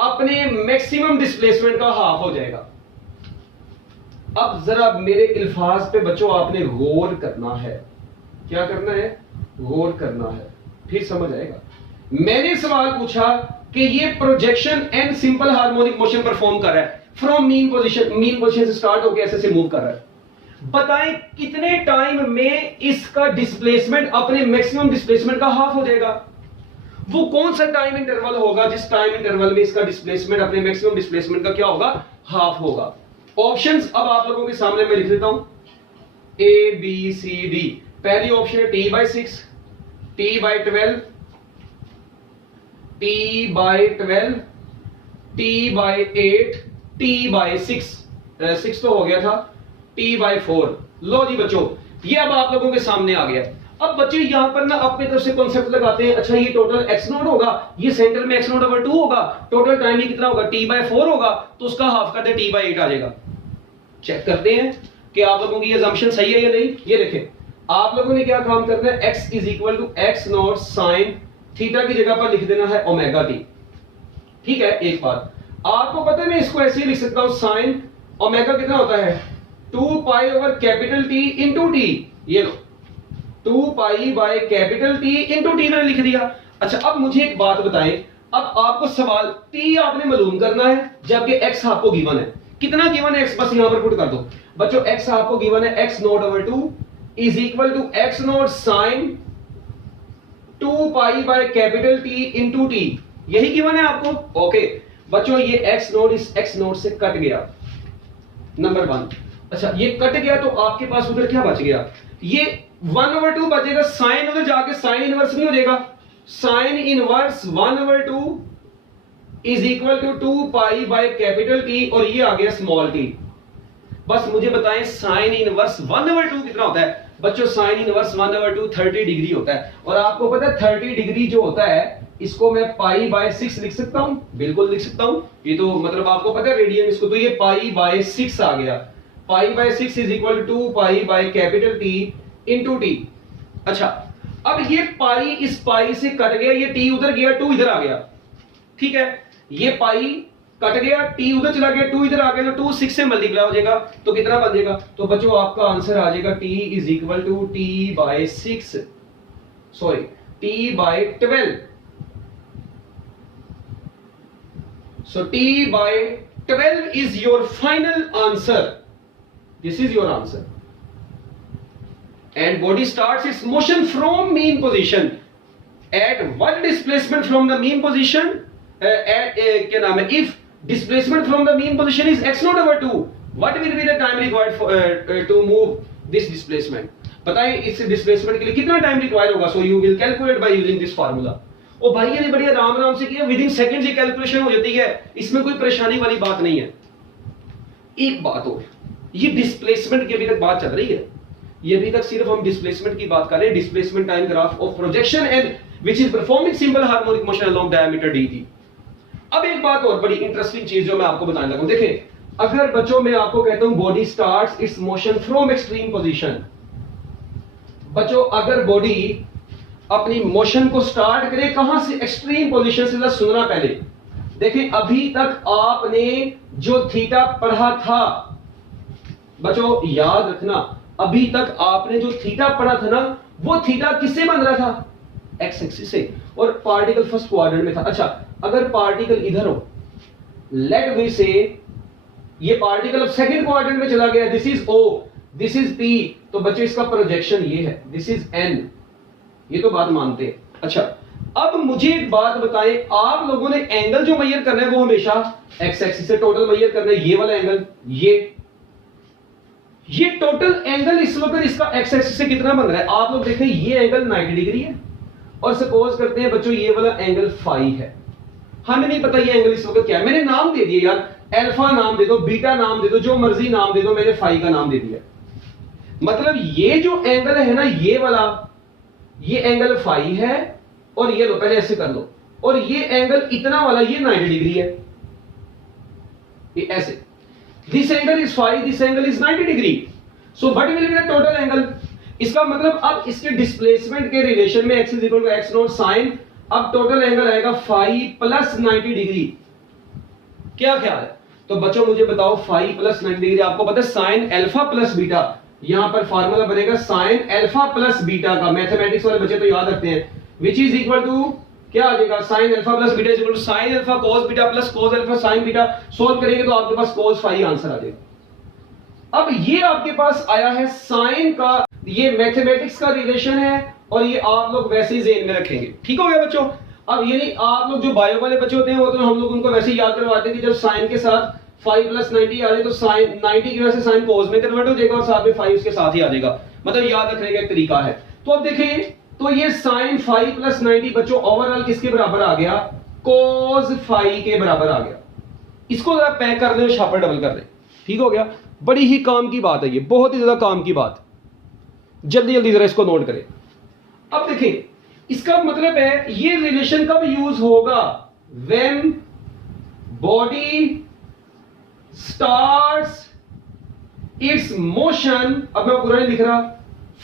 अपने मैक्सिमम डिस्प्लेसमेंट का हाफ हो जाएगा। अब जरा मेरे अल्फाज पे बच्चों आपने गौर करना है। क्या करना है? गौर करना है, फिर समझ आएगा। मैंने सवाल पूछा कि ये projection and simple harmonic motion perform कर रहा है फ्रॉम मीन पोजीशन से स्टार्ट होकर ऐसे से मूव कर रहा है। बताएं कितने टाइम में इसका डिस्प्लेसमेंट अपने मैक्सिमम डिस्प्लेसमेंट का हाफ हो जाएगा। वो कौन सा टाइम इंटरवल होगा जिस टाइम इंटरवल में इसका डिस्प्लेसमेंट अपने मैक्सिमम डिस्प्लेसमेंट का क्या होगा? हाफ होगा। ऑप्शंस अब आप लोगों के सामने मैं लिख देता हूं, ए बी सी डी। पहली ऑप्शन है t/6, t/12, t/12, t/8, t/6, 6 तो हो गया था, t/4। लो जी बच्चों, ये अब आप लोगों के सामने आ गया। अब बच्चे यहां पर ना अपने तरफ से कॉन्सेप्ट लगाते हैं, अच्छा ये टोटल x नॉट होगा, ये सेंटर में x नॉट ओवर 2 होगा, टोटल टाइम ये कितना होगा? t/4 होगा, तो उसका हाफ कर दे t/8 आ जाएगा। चेक करते हैं कि आप लोगों की ये assumption सही है या नहीं। ये देखें, आप लोगों ने क्या काम करना है, x is equal to x not sine theta की जगह पर लिख देना है ओमेगा टी, ठीक है। एक बात आपको पता है, मैं इसको ऐसे ही लिख सकता हूं, साइन ओमेगा कितना होता है? 2 pi over capital T into T. ये लो 2 pi by capital T into T मैंने लिख दिया। अच्छा अब मुझे एक बात बताएं, अब आपको सवाल t आपने मालूम करना है जबकि x आपको गिवन है। कितना गिवन है x, बस यहां पर पुट कर दो बच्चों। x आपको गिवन है x naught over 2 is equal to x not sine 2 pi by capital T into T, यही गिवन है आपको। ओके बच्चों ये x नॉट इस x नॉट से कट गया, नंबर 1। अच्छा ये कट गया तो आपके पास उधर क्या बच गया, ये 1/2 बचेगा, साइन उधर जाके साइन इनवर्स नहीं हो जाएगा, sine inverse 1/2 is equal to 2 pi by capital T और ये आ गया स्मॉल t। बस मुझे बताएं साइन इनवर्स 1/2 कितना होता है बच्चों। साइन इनवर्स 1/2 30 डिग्री होता है और आपको पता है 30 डिग्री जो होता है इसको मैं पाई बाय 6 लिख सकता हूं, बिल्कुल लिख सकता हूं। ये तो मतलब आपको पता है रेडियन इसको, तो ये पाई बाय 6 आ गया। Pi by 6 is equal to 2 pi by capital T into T. अच्छा अब ये पाई इस पाई से कट गया, ये t उधर गया 2 इधर आ गया, ठीक है। ये पाई कट गया, t उधर चला गया 2 इधर आ गया, तो 2 6 से मल्टीप्लाई हो जाएगा तो कितना बन जाएगा, तो बच्चों आपका आंसर आ जाएगा t is equal to t by 6 sorry t by 12। So t by 12 is your final answer. This is your answer. And body starts its motion from mean position. At what displacement from the mean position? क्या नाम है? If displacement from the mean position is x naught over 2, what will be the time required for to move this displacement? बताएं इस displacement के लिए कितना time required होगा? So you will calculate by using this formula. ओ भाई ये बढ़िया आराम से किया, विद इन सेकंड्स ये कैलकुलेशन हो जाती है, इसमें कोई परेशानी वाली बात नहीं है। एक बात और, ये डिस्प्लेसमेंट की अभी तक बात चल रही है, ये अभी तक सिर्फ हम डिस्प्लेसमेंट की बात कर रहे हैं, displacement time graph of projection and which is performing simple harmonic motion along diameter D थी। अब एक बात और बड़ी इंटरेस्टिंग चीज जो मैं आपको बताने लगा हूं, देखें अगर बच्चों मैं आपको कहता हूं body starts it's motion from extreme position, बच्चों अगर बॉडी अपनी मोशन को स्टार्ट करें कहां से, एक्सट्रीम पोजीशन से। सुनना पहले, देखें अभी तक आपने जो थीटा पढ़ा था बच्चों, याद रखना अभी तक आपने जो थीटा पढ़ा था ना, वो थीटा किससे बन रहा था, एक्स एक्सिस से, और पार्टिकल फर्स्ट क्वाड्रेंट में था। अच्छा अगर पार्टिकल इधर हो, लेट वी से ये पार्टिकल अब सेकंड क्वाड्रेंट में चला गया, this is O, this is P, तो बच्चों इसका प्रोजेक्शन ये है, दिस इज N, ये तो बात मानते हैं। अच्छा अब मुझे एक बात बताएं, आप लोगों ने एंगल जो मेजर करना है वो हमेशा एक्स एक्सिस से टोटल मेजर करना है, ये वाला एंगल, ये टोटल एंगल इस वक्त इसका एक्स एक्सिस से कितना बन रहा है, आप लोग देखें ये एंगल 90 डिग्री है और सपोज करते हैं बच्चों ये वाला एंगल फाई है। हमें नहीं पता ये एंगल इस वक्त क्या है, मैंने नाम दे दिया यार, अल्फा नाम दे दो, बीटा नाम दे दो, जो मर्जी नाम दे दो, मैंने फाई का नाम दे दिया। मतलब ये जो एंगल है ना, ये वाला, ये एंगल फाई है और ये लो पहले ऐसे कर लो, और ये एंगल इतना वाला ये 90 डिग्री है, ये ऐसे, this angle is phi, this angle is 90 degree. So what will be the total angle, इसका मतलब अब इसके डिस्प्लेसमेंट के रिलेशन में x is equal to x not sine, अब टोटल एंगल आएगा फाई प्लस 90 डिग्री। क्या ख्याल है, तो बच्चों मुझे बताओ फाई प्लस 90 डिग्री, आपको पता है साइन अल्फा प्लस बीटा, यहां पर फार्मूला बनेगा साइन अल्फा प्लस बीटा का, मैथमेटिक्स वाले बच्चे तो याद रखते हैं, विच इज इक्वल टू क्या आ जाएगा, sine alpha plus beta is equal to sine alpha cos beta plus cos alpha sin beta. Solve करेंगे तो आपके पास cos फाई आंसर आ जाएगा। अब ये आपके पास आया है साइन का, ये मैथमेटिक्स का रिलेशन है और ये आप लोग वैसे ही ज़हन में रखेंगे, ठीक हो गया बच्चों। अब ये नहीं, आप लोग जो बायो वाले बच्चे होते हैं वो तो हम लोग उनको वैसे ही याद करवाते हैं कि जब साइन के साथ 5 प्लस 90 आ जाए तो साइन 90 की वजह से साइन cos में कन्वर्ट हो जाएगा और साथ में 5 उसके साथ ही आ जाएगा, मतलब याद रखने का एक तरीका है। तो अब देखें, तो ये साइन 5 प्लस 90 बच्चों ओवरऑल किसके बराबर आ गया, cos फाई के बराबर आ गया। इसको जरा पैक कर दे, शापर डबल कर दे, ठीक हो गया। बड़ी ही काम की बात है ये, बहुत ही ज्यादा काम की बात, जल्दी जल्दी जरा इसको नोट करें। अब देखें इसका मतलब है ये रिलेशन कब यूज होगा, when body starts it's motion, अब मैं पूरा नहीं लिख रहा,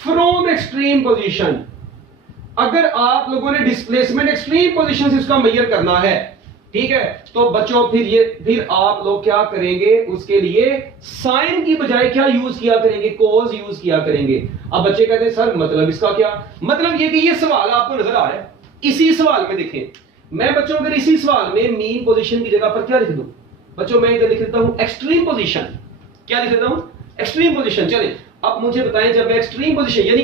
फ्रॉम एक्सट्रीम पोजीशन। अगर आप लोगों ने डिस्प्लेसमेंट एक्सट्रीम पोजीशन से इसका मेजर करना है, ठीक है, तो बच्चों फिर आप लोग क्या करेंगे, उसके लिए साइन की बजाय क्या यूज किया करेंगे, कोस यूज किया करेंगे। अब बच्चे कहते हैं सर मतलब इसका क्या मतलब, ये कि ये सवाल आपको नजर आ रहा है, इसी सवाल में देखें मैं बच्चों अगर इसी सवाल में मीन पोजीशन की जगह पर क्या लिख दूं, बच्चों मैं इधर लिख देता हूं एक्सट्रीम पोजीशन। क्या लिख देता हूं? Extreme position. चलिए अब मुझे बताएं, जब मैं एक्सट्रीम पोजीशन यानी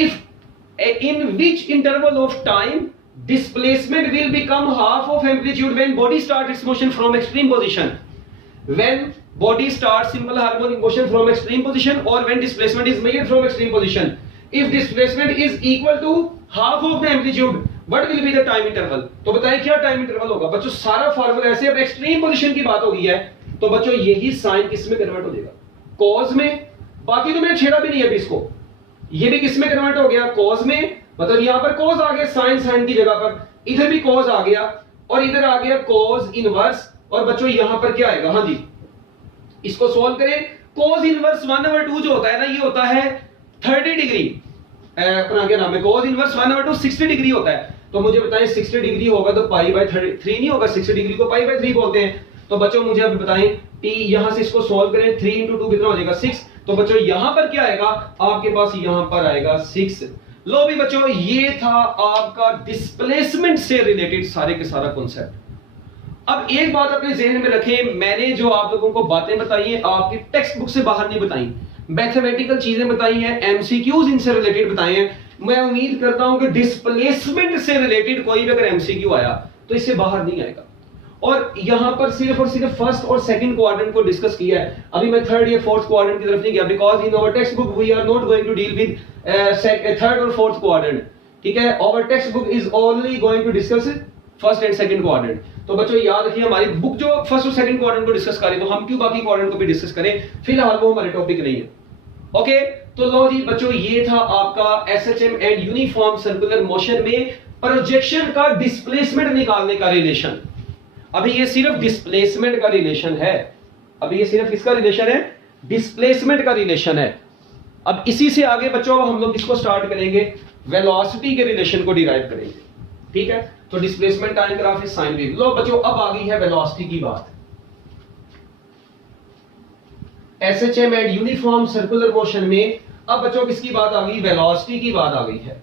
if in which interval of time displacement will become half of amplitude when body starts its motion from extreme position, when body starts simple harmonic motion from extreme position, or when displacement is made from extreme position. If displacement is equal to half of the amplitude, what will be the time interval? तो बताएं क्या time interval होगा बच्चों। सारा formula ऐसे, अब extreme position की बात हो गई है तो बच्चों यही साइन किस में कन्वर्ट हो जाएगा? कॉज में। बाकी तो मैंने छेड़ा भी नहीं है अभी इसको, ये भी किस में कन्वर्ट हो गया? कॉज में। मतलब यहां पर कॉज आ गया साइन साइन की जगह पर, इधर भी कॉज आ गया और इधर आ गया कॉज इनवर्स। और बच्चों यहां पर क्या आएगा? हाँ जी, इसको सॉल्व करें। कॉज इनवर्स 1/2 जो होता है ना, ये होता है 30 डिग्री। अपना क्या नाम है? कॉज इनवर्स 1/2 60 डिग्री होता है। तो मुझे बताएं 60 डिग्री होगा तो π/3 नहीं होगा, 60 डिग्री को π/3 बोलते हैं। तो बच्चों मुझे अब बताएं t, यहां से इसको सॉल्व करें, 3 × 2 कितना हो जाएगा? 6। तो बच्चों यहां पर क्या आएगा आपके पास? यहां पर आएगा 6। लो भी बच्चों, ये था आपका डिस्प्लेसमेंट से रिलेटेड सारे के सारा कॉन्सेप्ट। अब एक बात अपने जहन में रखें, मैंने जो आप लोगों को बातें बताई हैं आपकी टेक्स्ट बुक से बाहर नहीं बताई, मैथमेटिकल चीजें बताई हैं, एमसीक्यूज इनसे रिलेटेड बताए हैं। मैं उम्मीद करता हूं कि डिस्प्लेसमेंट से रिलेटेड कोई भी अगर एमसीक्यू आया तो इससे बाहर नहीं आएगा। और यहां पर सिर्फ और सिर्फ फर्स्ट और सेकंड क्वाड्रेंट को डिस्कस किया है, अभी मैं थर्ड या फोर्थ क्वाड्रेंट की तरफ नहीं गया, because in our textbook we are not going to deal with third और फोर्थ क्वाड्रेंट। ठीक है, our textbook is only going to discuss first and second quadrant. तो बच्चों याद रखिए, हमारी बुक जो फर्स्ट और सेकंड क्वाड्रेंट को डिस्कस करे, तो हम क्यों बाकी क्वाड्रेंट को भी डिस्कस करें, फिलहाल वो हमारे टॉपिक नहीं है। ओके, तो लो जी बच्चों, ये था आपका SHM and uniform circular motion में प्रोजेक्शन का डिस्प्लेसमेंट निकालने का रिलेशन। अभी ये सिर्फ डिस्प्लेसमेंट का रिलेशन है, अभी ये सिर्फ किसका रिलेशन है? डिस्प्लेसमेंट का रिलेशन है। अब इसी से आगे बच्चों हम लोग इसको स्टार्ट करेंगे, वेलोसिटी के रिलेशन को डिराइव करेंगे। ठीक है, तो displacement time graph is sine wave. लो बच्चों, अब आ गई है वेलोसिटी की बात। SHM and uniform circular motion में अब बच्चों किसकी बात आ गई? वेलोसिटी की बात आ गई है।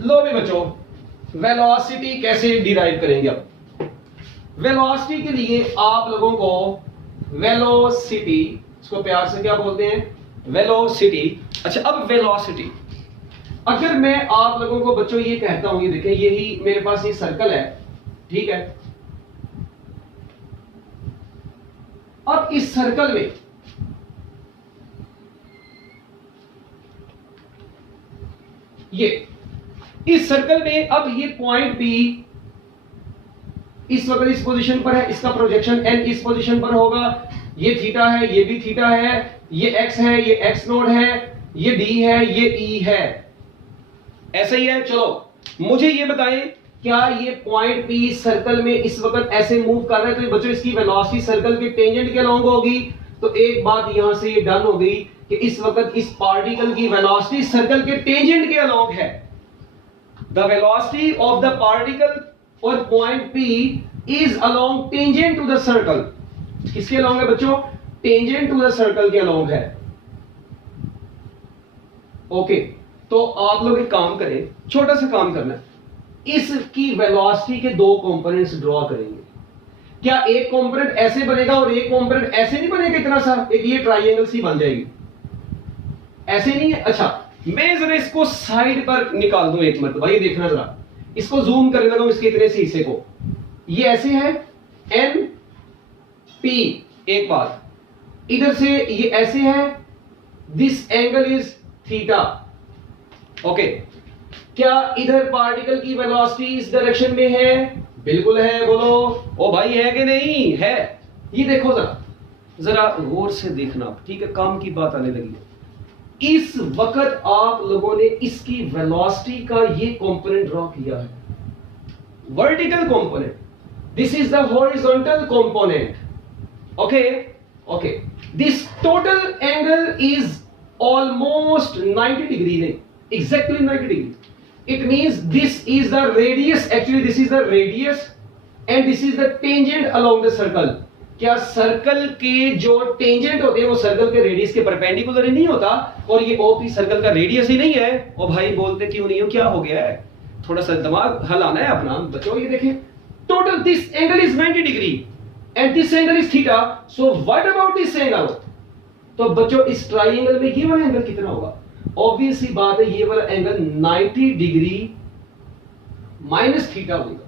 लो भी बच्चों, वेलोसिटी कैसे डिराइव करेंगे? अब वेलोसिटी के लिए आप लोगों को वेलोसिटी, इसको प्यार से क्या बोलते हैं? वेलोसिटी। अच्छा, अब वेलोसिटी, अगर मैं आप लोगों को बच्चों ये कहता हूं, ये देखें, यही मेरे पास ये सर्कल है, ठीक है। अब इस सर्कल में इस सर्कल में अब ये पॉइंट P इस वक्त इस पोजीशन पर है, इसका प्रोजेक्शन n इस पोजीशन पर होगा, ये थीटा है, ये भी थीटा है, ये x है, ये x नोड है, ये d है, ये e है, ऐसा ही है। चलो मुझे ये बताएं, क्या ये पॉइंट P सर्कल में इस वक्त ऐसे मूव कर रहा है, तो बच्चों इसकी वेलोसिटी सर्कल के टेंजेंट के अलोंग होगी। तो एक बात यहां से ये डन हो गई कि इस वक्त इस पार्टिकल की वेलोसिटी सर्कल के टेंजेंट के अलोंग है। The velocity of the particle और point P is along tangent to the circle. किसके अलोंग है बच्चों? टेंजेंट टू द सर्कल के अलोंग है। ओके, तो आप लोग एक काम करें, छोटा सा काम करना है, इसकी वेलोसिटी के दो कंपोनेंट्स ड्रॉ करेंगे। क्या एक कंपोनेंट ऐसे बनेगा और एक कंपोनेंट ऐसे नहीं बनेगा? इतना सा एक ये ट्राइंगल सी बन जाएगी, ऐसे नहीं है। अच्छा, मैं जरा इसको साइड पर निकाल दूं एक मरतबा, ये देखना जरा, इसको जूम करने लगा इसके इतने से हिस्से को, ये ऐसे है एन पी, एक बात इधर से ये ऐसे है, this angle is theta. Okay, क्या इधर पार्टिकल की वेलोसिटी इस डायरेक्शन में है? बिल्कुल है, बोलो ओ भाई, है कि नहीं है? ये देखो जरा, जरा गौर से देखना, ठीक है, काम की बात आने लगी है। इस वक्त आप लोगों ने इसकी वेलोसिटी का ये कंपोनेंट ड्रॉ किया है, vertical component, this is the horizontal component. Okay okay, this total angle is almost 90 degree, नहीं exactly 90 degree. It means this is the radius, actually this is the radius and this is the tangent along the circle. क्या circle के जो tangent होते हैं वो circle के radius के perpendicular ही नहीं होता, और ये OP सर्कल का रेडियस ही नहीं है? ओ भाई बोलते क्यों नहीं हो, क्या हो गया है? थोड़ा सा दिमाग हलाना है अपना बच्चों। ये देखें, total this angle is 90 degree and this angle is theta, so what about this angle? तो बच्चों इस ट्राइंगल में ये वाला एंगल कितना होगा? ऑब्वियस सी बात है, ये वाला एंगल 90 डिग्री माइनस थीटा होगा।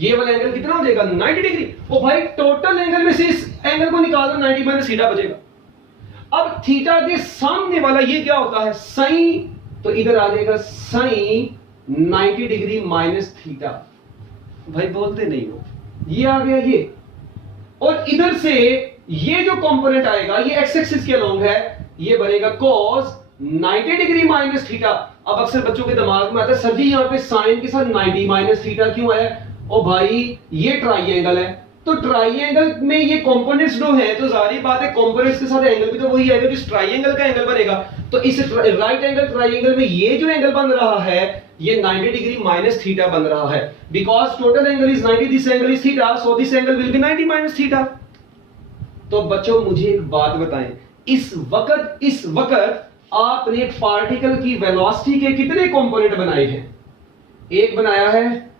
ये वाला एंगल कितना हो जाएगा? 90 डिग्री। ओ भाई टोटल एंगल में से इस एंगल को निकाल दो, 90 माइनस थीटा बचेगा। अब थीटा के सामने वाला ये क्या होता है? साइन, तो इधर आ जाएगा साइन 90 डिग्री माइनस थीटा। भाई बोलते नहीं हो, ये आ गया ये। और इधर से ये जो कंपोनेंट आएगा ये एक्स एक्सिस के अलोंग है, ये बनेगा cos 90 डिग्री माइनस थीटा। अब अक्सर बच्चों के दिमाग में आता है सर जी यहाँ पे साइन के साथ 90 माइनस थीटा क्यों आया? ओ भाई ये ट्राइंगल है, तो ट्राइंगल में ये कंपोनेंट्स जो है, तो जाहिर बात है कंपोनेंट्स के साथ एंगल भी तो वही आएगा जिस ट्राइंगल का एंगल बनेगा। तो इस राइट एंगल ट्राइंगल में ये जो एंगल बन रहा है ये 90 डिग्री माइनस थीटा बन रहा है, because total angle is 90, this angle is theta, so this angle will be 90 minus theta. तो बच्चों मुझे एक बात बताएं, इस वक्त आपने एक पार्टिकल की वेलोसिटी के कितने कंपोनेंट बनाए हैं? एक बनाया है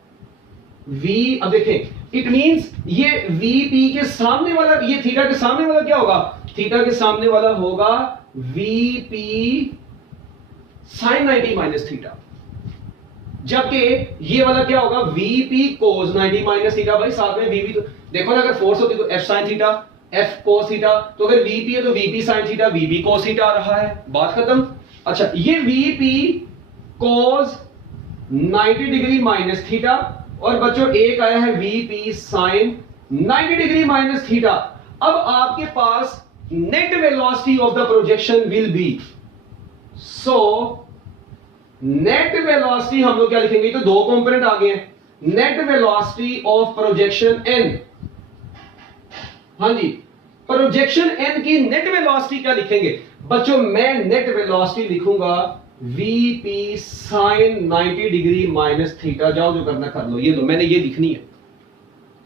v। अब देखें, इट मींस ये vp के सामने वाला, ये थीटा के सामने वाला क्या होगा? थीटा के सामने वाला होगा vp sin 90 माइनस थीटा, जबकि ये वाला क्या होगा? vp cos 90 minus theta. भाई साथ में vp, तो देखो ना अगर फोर्स होती तो f sin theta, f cos theta, तो अगर vp है तो vp sin theta, vp cos theta आ रहा है, बात खत्म। अच्छा, ये vp cos 90 degree minus theta, और बच्चों एक आया है vp sin 90 degree minus theta. अब आपके पास net velocity of the projection will be, so net velocity हम लोग क्या लिखेंगे? तो दो कंपोनेंट आ गए हैं, net velocity of projection n। हाँ जी, प्रोजेक्शन n की नेट वेलोसिटी क्या लिखेंगे? बच्चों मैं नेट वेलोसिटी लिखूंगा vp sin 90 degree minus theta. जाओ जो करना कर लो, ये लो, मैंने ये लिखनी है।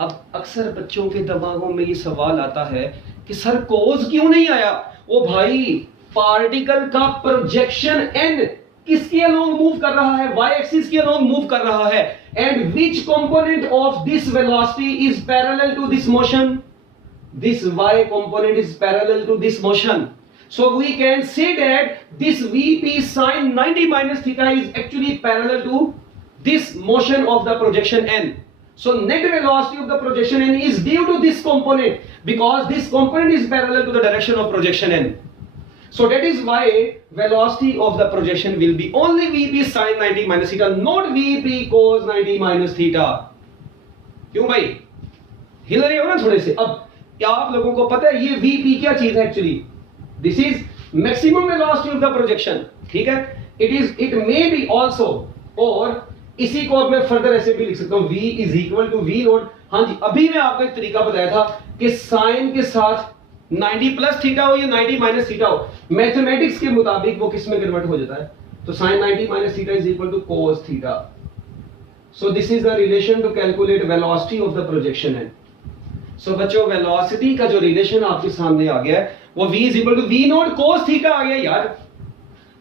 अब अक्सर बच्चों के दिमागों में ये सवाल आता है कि सर कोस क्यों नहीं आया? ओ भाई पार्टिकल का प्रोजेक्शन n किसके अलोंग मूव कर रहा है? y एक्सिस के अलोंग मूव कर रहा है, and which component of this velocity is parallel to this motion? This y component is parallel to this motion. So we can say that this vp sin 90 minus theta is actually parallel to this motion of the projection n. So net velocity of the projection n is due to this component, because this component is parallel to the direction of projection n. So that is why velocity of the projection will be only vp sin 90 minus theta, not vp cos 90 minus theta. क्यों भाई हिल रहे हो ना थोड़े से? अब क्या आप लोगों को पता है ये vp क्या चीज है? Actually this is maximum velocity of the projection, ठीक है? इट मे बी आल्सो, और इसी को अब मैं फर्दर ऐसे भी लिख सकता हूं, v is equal to v naught. हाँ जी, अभी मैं आपको एक तरीका बताया था कि साइन के साथ 90 प्लस थीटा हो या 90 माइनस थीटा हो, मैथमेटिक्स के मुताबिक वो किस में कन्वर्ट हो जाता है? तो sine 90 minus theta is equal to cos theta. So this is the relation to calculate velocity of the projection है। सो बच्चों वेलोसिटी का जो रिलेशन आपके सामने आ गया है वो v is equal to v naught cos theta आ गया यार।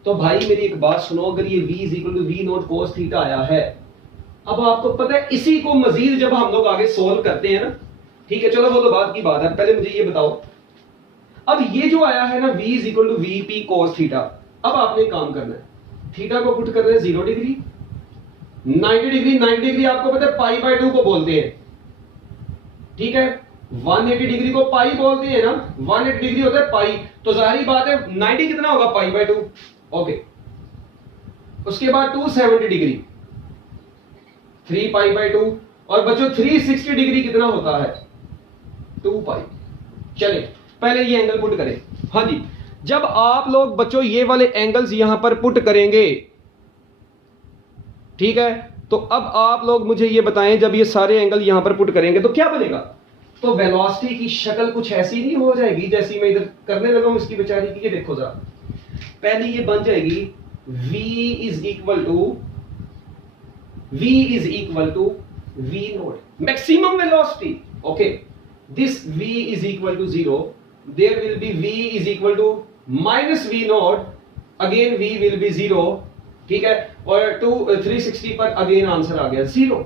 तो भाई मेरी एक बात सुनो, अगर ये v is equal to v naught cos theta आया है, अब आपको पता है इसी को मजीद जब हम लोग आगे सोल्व करते हैं ना, ठीक है, चलो वो तो बात की बात है, पहले मुझे ये बताओ, अब ये जो आया है ना v is equal to vp cos theta, अब आपने काम करना है, थीटा को पुट करना है 0 डिग्री, 90 डिग्री, 90 डिग्री आपको पता है पाई बाय 2 को बोलते हैं, ठीक है? 180 डिग्री को पाई बोलते हैं ना, 180 डिग्री होता है पाई, तो जाहिर बात है 90 कितना होगा? पाई बाय 2। ओके, उसके बाद 270 डिग्री 3 पाई बाय 2, और बच्चों 360 डिग्री कितना होता है? 2 पाई। चले पहले ये एंगल पुट करें। हाँ जी, जब आप लोग बच्चों ये वाले एंगल्स यहां पर पुट करेंगे, ठीक है, तो अब आप लोग मुझे ये बताएं, जब ये सारे एंगल यहां पर पुट करेंगे तो क्या बनेगा? तो वेलोसिटी की शक्ल कुछ ऐसी नहीं हो जाएगी जैसी मैं इधर करने लगा हूं इसकी बेचारी की। ये देखो जरा, पहले ये बन जाएगी v is equal to v naught maximum velocity. Okay, this v is equal to 0, there will be v is equal to minus v naught, again v will be 0, ठीक है, और 360 पर अगेन आंसर आ गया 0,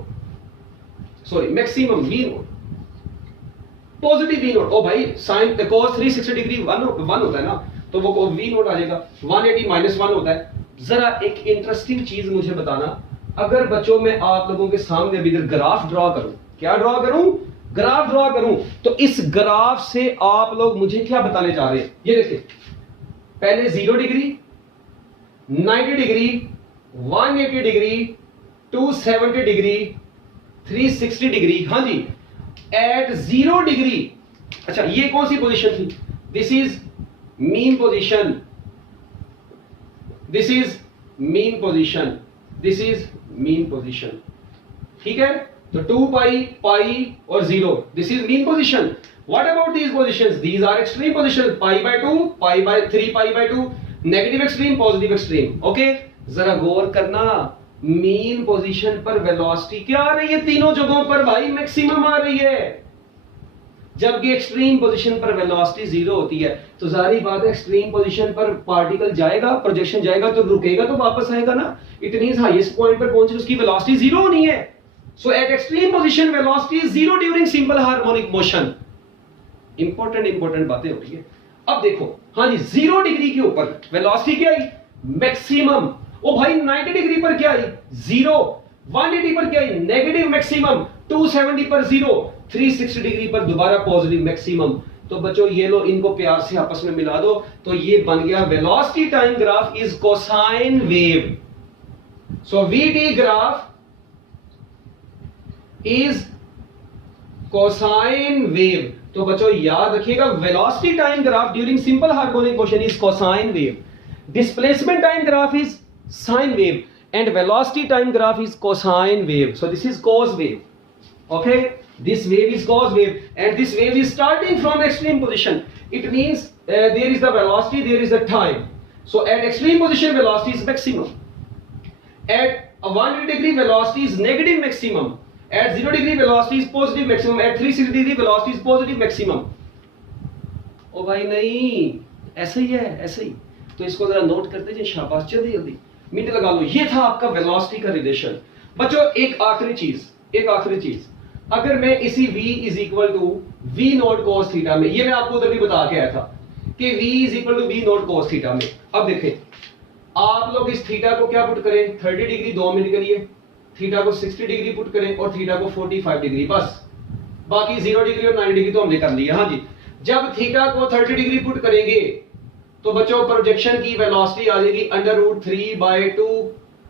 sorry maximum v naught, positive v naught. ओ भाई sine cos 360 degree 1 होता है ना, तो वो v नॉट आ जाएगा, 180 माइनस 1 होता है। जरा एक इंटरेस्टिंग चीज मुझे बताना, अगर बच्चों में आप लोगों के सामने अभी इधर ग्राफ ड्रॉ करूं, क्या ड्रॉ करूं, ग्राफ ड्रॉ करूं, तो इस ग्राफ से आप लोग मुझे क्या बताने जा रहे हैं? ये देखिए, पहले 0 degree, 90 degree, 180 degree, 270 degree, 360 degree. हाँ जी, एट 0 डिग्री, अच्छा ये कौन सी पोजीशन थी? This is mean position, this is mean position, this is mean position, ठीक है। तो 2 पाई, पाई और 0, this is mean position. What about these positions? These are extreme position, pi by 2, pi by 3, pi by 2, negative extreme, positive extreme. Okay, जरा गौर करना, mean position पर velocity क्या आ रही है? तीनों जगहों पर भाई मैक्सिमम आ रही है, जबकि एक्सट्रीम पोजीशन पर वेलोसिटी 0 होती है। तो जाहिर बात है एक्सट्रीम पोजीशन पर पार्टिकल जाएगा, प्रोजेक्शन जाएगा तो रुकेगा तो वापस आएगा ना। इट मींस हाईएस्ट पॉइंट पर पहुंचे उसकी वेलोसिटी 0 होनी है। So at extreme position velocity is 0 during simple harmonic motion. Important बातें होती है। अब देखो, हाँ जी, 0 डिग्री के ऊपर वेलोसिटी क्या आई? मैक्सिमम। ओ भाई 90 डिग्री पर क्या आई? 0। 180 पर क्या आई? Negative maximum. 270 पर 0। 360 डिग्री पर दोबारा पॉजिटिव मैक्सिमम। तो बच्चों ये लो, इनको प्यार से आपस में मिला दो, तो ये बन गया velocity time graph is cosine wave. So VT graph is cosine wave. तो बच्चों याद रखिएगा, velocity time graph during simple harmonic motion is cosine wave, displacement time graph is sine wave, and velocity time graph is cosine wave. So this is cos wave. Okay, this wave is cos wave, and this wave is starting from extreme position. It means there is the velocity, there is the time. So at extreme position velocity is maximum, at 180 degree velocity is negative maximum, at 0 degree velocity is positive maximum, at 360 degree velocity is positive maximum. ओ भाई नहीं, ऐसे ही है, ऐसे ही। तो इसको जरा note करते जाइए, शाबाश, जल्दी जल्दी मिनट लगा लो। ये था आपका वेलोसिटी का रिलेशन। बच्चों एक आखिरी चीज, अगर मैं इसी v is equal to v naught cos theta में, ये मैं आपको उधर भी बता के आया था कि v is equal to v naught cos theta में। अब देखें, आप लोग इस थीटा को क्या पुट करें? 30 डिग्री 2 मिनट के लिए, थीटा को 60 डिग्री पुट करें और थीटा को 45 डिग्री, बस। बाकी 0 डिग्री और 90 डिग्री तो हमने कर लिया। हाँ जी, जब थीटा को 30 डिग्री पुट करेंगे तो बच्चों प्रोजेक्शन की वेलोसिटी आ जाएगी √3/2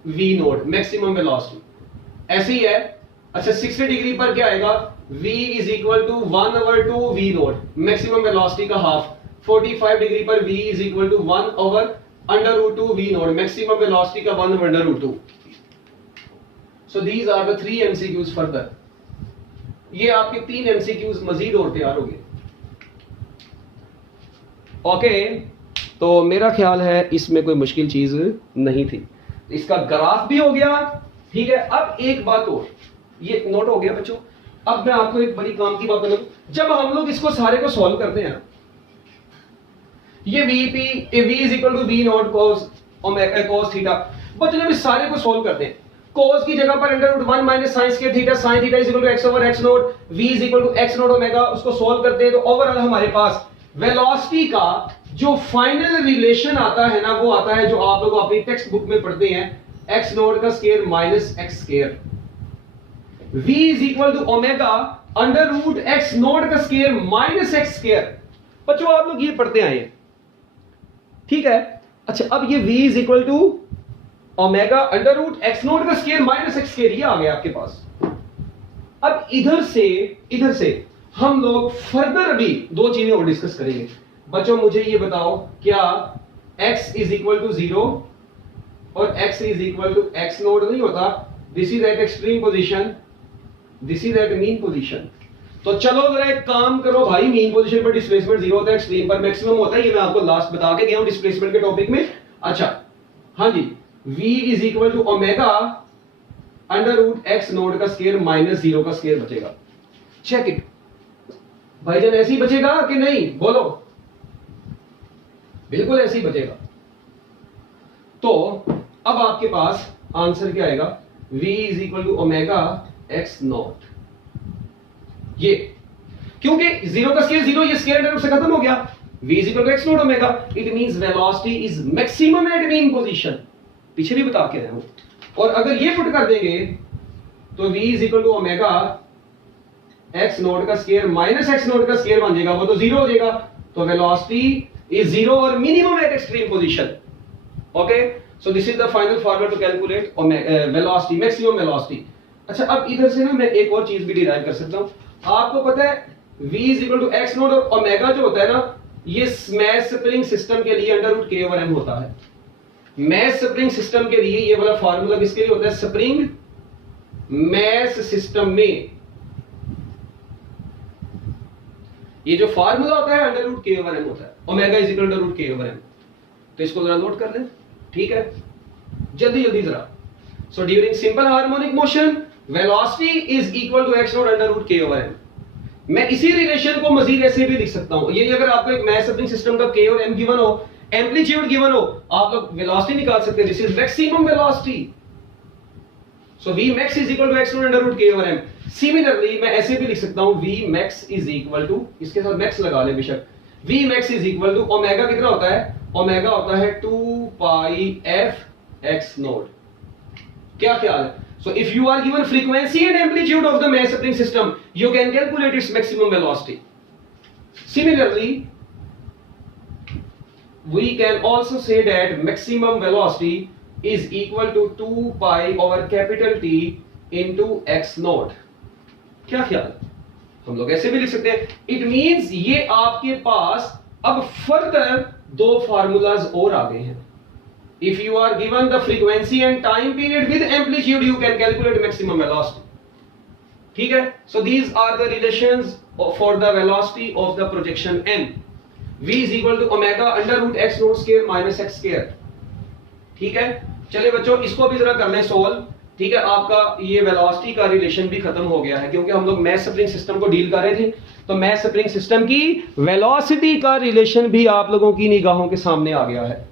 v नॉट, मैक्सिमम वेलोसिटी। ऐसे ही है। अच्छा 60 डिग्री पर क्या आएगा? v is equal to 1/2 v naught, maximum velocity का हाफ। 45 डिग्री पर v is equal to 1/√2 v naught, maximum velocity का 1/√2। So these are the 3 MCQs further. ये आपके 3 MCQs मजीद और तैयार हो गए। ओके, तो मेरा ख्याल है इसमें कोई मुश्किल चीज नहीं थी। इसका ग्राफ भी हो गया, ठीक है। अब एक बात और, ये नोट हो गया बच्चों। अब मैं आपको एक बड़ी काम की बात बताऊं, जब हम लोग इसको सारे को सॉल्व करते हैं, ये v is equal to v naught cos theta, बच्चों जब इस सारे को सॉल्व करते हैं, cos की जगह पर √1 minus sin square theta, sin theta is equal to x/x naught, v is equal to x naught omega, उसको सॉल्व करते हैं तो ओवरऑल हमारे पास वेलोसिटी का जो फाइनल रिलेशन आता है ना, वो आता है जो आप लोग अपनी टेक्स्ट बुक में पढ़ते हैं, x नॉट का square minus x square, v is equal to omega √x naught का स्क्वायर माइनस x स्क्वायर। बच्चों आप लोग ये पढ़ते आए हैं, ठीक है। अच्छा अब ये v is equal to omega √x naught का स्क्वायर माइनस x स्क्वायर, ये आ गया आपके पास। अब इधर से हम लोग फर्दर अभी 2 चीजें और डिस्कस करेंगे। बच्चों मुझे ये बताओ, क्या x इज इक्वल टू 0 और x is equal to x naught नहीं होता? This is at extreme position, this is at mean position. तो चलो जरा एक काम करो भाई, मीन पोजीशन पर डिस्प्लेसमेंट 0 होता है, एक्सट्रीम पर मैक्सिमम होता है, ये मैं आपको लास्ट बता के गया हूं डिस्प्लेसमेंट के टॉपिक में। अच्छा हाँ जी, v is equal to omega √x naught का स्क्वायर माइनस 0 का स्क्वायर बचेगा। Check it. भाईजान ऐसे ही बचेगा कि नहीं, बोलो। बिल्कुल ऐसे ही बचेगा। तो अब आपके पास आंसर क्या आएगा, v is equal to omega x naught. ये क्योंकि जीरो का स्केयर जीरो, ये स्केयर अंडर रूट से खत्म हो गया। v is equal to x naught omega, it means velocity is maximum at mean position, पीछे भी बता के आया हूं। और अगर ये पुट कर देंगे तो v is equal to omega x naught का स्केयर माइनस एक्स नॉट का स्केयर बन जाएगा, वो तो जीरो हो जाएगा। तो वेलोसिटी इज जीरो और minimum at extreme position. Okay, so this is the final formula to calculate velocity, maximum velocity. अच्छा, अब इधर से ना मैं एक और चीज भी डिराइव कर सकता हूं। आपको पता है v is equal to x naught और ओमेगा जो होता है ना, ये मैस स्प्रिंग सिस्टम के लिए under root k over m होता है। मैस स्प्रिंग सिस्टम के लिए ये वाला फार्मूला किसके लिए होता है, स्प्रिंग मैस सिस्टम में ये जो फार्मूला होता है under root k over m होता है, omega is equal to under root k over m. तो इसको जरा नोट कर लें, ठीक है, जल्दी जल्दी जरा। So during simple harmonic motion velocity is equal to x naught under root k over m. मैं इसी रिलेशन को मजीद ऐसे भी लिख सकता हूं, ये अगर आपको एक मैस स्प्रिंग सिस्टम का के और एम गिवन हो, एम्पलीट्यूड गिवन हो, आप लोग वेलोसिटी निकाल सकते हैं। This is maximum velocity, so v max is equal to x naught under root k over m। Similarly मैं ऐसे भी लिख सकता हूं v max is equal to, इसके साथ max लगा ले बेशक, v max is equal to omega कितना होता है, ओमेगा होता है 2 pi f x नॉट। क्या ख्याल है? So if you are given frequency and amplitude of the mass spring system, you can calculate its maximum velocity. Similarly, we can also say that maximum velocity is equal to 2 pi over capital T into x naught। क्या ख्याल? हम लोग ऐसे भी लिख सकते हैं। It means ये आपके पास अब फर्दर दो फार्मूलाज और आ गए हैं। If you are given the frequency and time period with amplitude, you can calculate maximum velocity. ठीक है? So these are the relations for the velocity of the projection n. V is equal to omega under root x naught square minus x square. ठीक है, चलिए बच्चों इसको भी जरा कर लें सोल्व। ठीक है, आपका ये वेलोसिटी का रिलेशन भी खत्म हो गया है, क्योंकि हम लोग मैस स्प्रिंग सिस्टम को डील कर रहे थे। तो मैस स्प्रिंग सिस्टम की वेलोसिटी का रिलेशन भी आप लोगों की निगाहों के सामने आ गया है।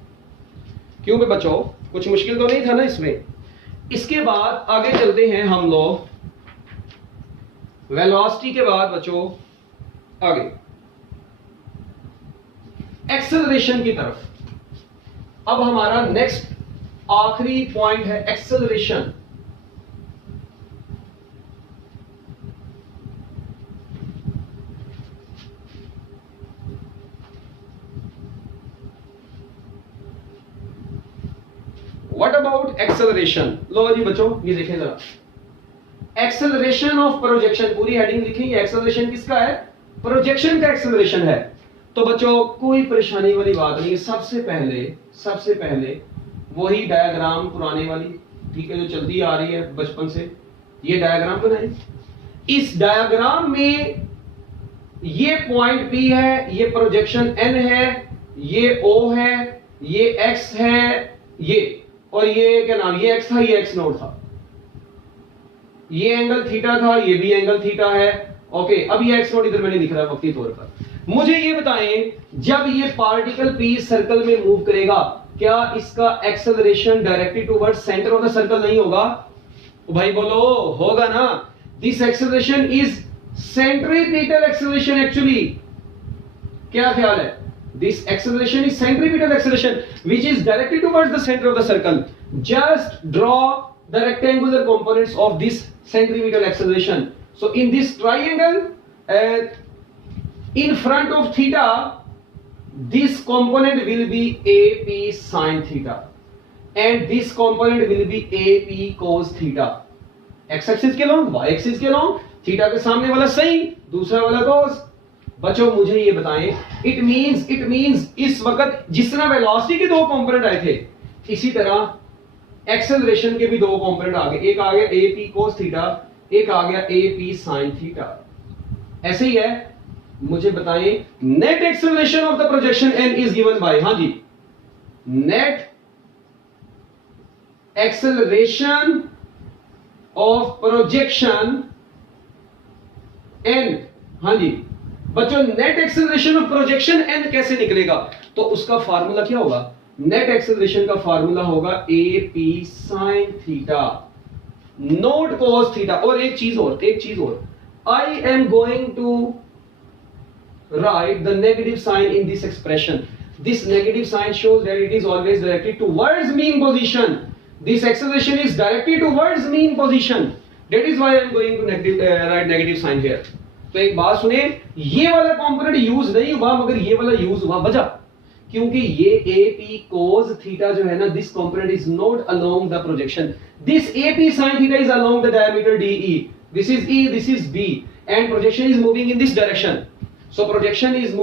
क्यों बे बच्चों, कुछ मुश्किल तो नहीं था ना इसमें। इसके बाद आगे चलते हैं हम लोग वेलोसिटी के बाद बच्चों आगे एक्सेलरेशन की तरफ। अब हमारा नेक्स्ट आखिरी पॉइंट है एक्सेलरेशन। What about acceleration? लो जी बच्चों ये देखें जरा, एक्सेलरेशन ऑफ प्रोजेक्शन, पूरी हेडिंग लिखी। ये एक्सेलरेशन किसका है? प्रोजेक्शन का एक्सेलरेशन है। तो बच्चों कोई परेशानी वाली बात नहीं है। सबसे पहले वही डायग्राम पुराने वाली, ठीक है, जो चलती आ रही है बचपन से, ये डायग्राम बनाएं। इस डायग्राम में ये पॉइंट P है, ये प्रोजेक्शन N है, ये O है, ये X है, ये और ये क्या नाम, ये X था, ये X नोट था, ये एंगल थीटा था, ये भी एंगल थीटा है। ओके, अब ये X नोट इधर में नहीं दिख रहा है वक्ती तौर पर। मुझे ये बताएं, जब ये पार्टिकल P सर्कल में मूव करेगा, क्या इसका acceleration directed towards centre of the circle नहीं होगा? भाई बोलो, होगा ना। This acceleration is centripetal acceleration actually. क्या ख्याल है? This acceleration is centripetal acceleration which is directed towards the center of the circle. Just draw the rectangular components of this centripetal acceleration. So in this triangle, in front of theta, this component will be AP sin theta, and this component will be AP cos theta. X axis के long, Y axis के long, theta के सामने वाला sin, दूसरा वाला cos। बच्चों मुझे ये बताएं, इट मींस इस वक्त जिस तरह वेलोसिटी के दो कंपोनेंट आए थे, इसी तरह एक्सेलरेशन के भी दो कंपोनेंट आ गए। एक आ गया AP cos थीटा, एक आ गया AP sin थीटा। ऐसे ही है। मुझे बताएं, net acceleration of the projection n is given by, हाँ जी, net acceleration of projection n, हाँ जी, बच्चों net acceleration of projection n कैसे निकलेगा? तो उसका फार्मूला क्या होगा? नेट एक्सेलरेशन का फार्मूला होगा A P sine theta naught cos theta. और एक चीज और, I am going to write the negative sign in this expression. This negative sign shows that it is always directed towards mean position. This acceleration is directed towards mean position. That is why I am going to write negative sign here. तो एक बात सुने, ये वाला component use नहीं हुआ मगर ये वाला यूज हुआ। वजह क्योंकि ये AP cos theta जो है ना, this component is not along the projection. This AP sin theta is along the diameter DE. This is E, this is B, and projection is moving in this direction. So projection is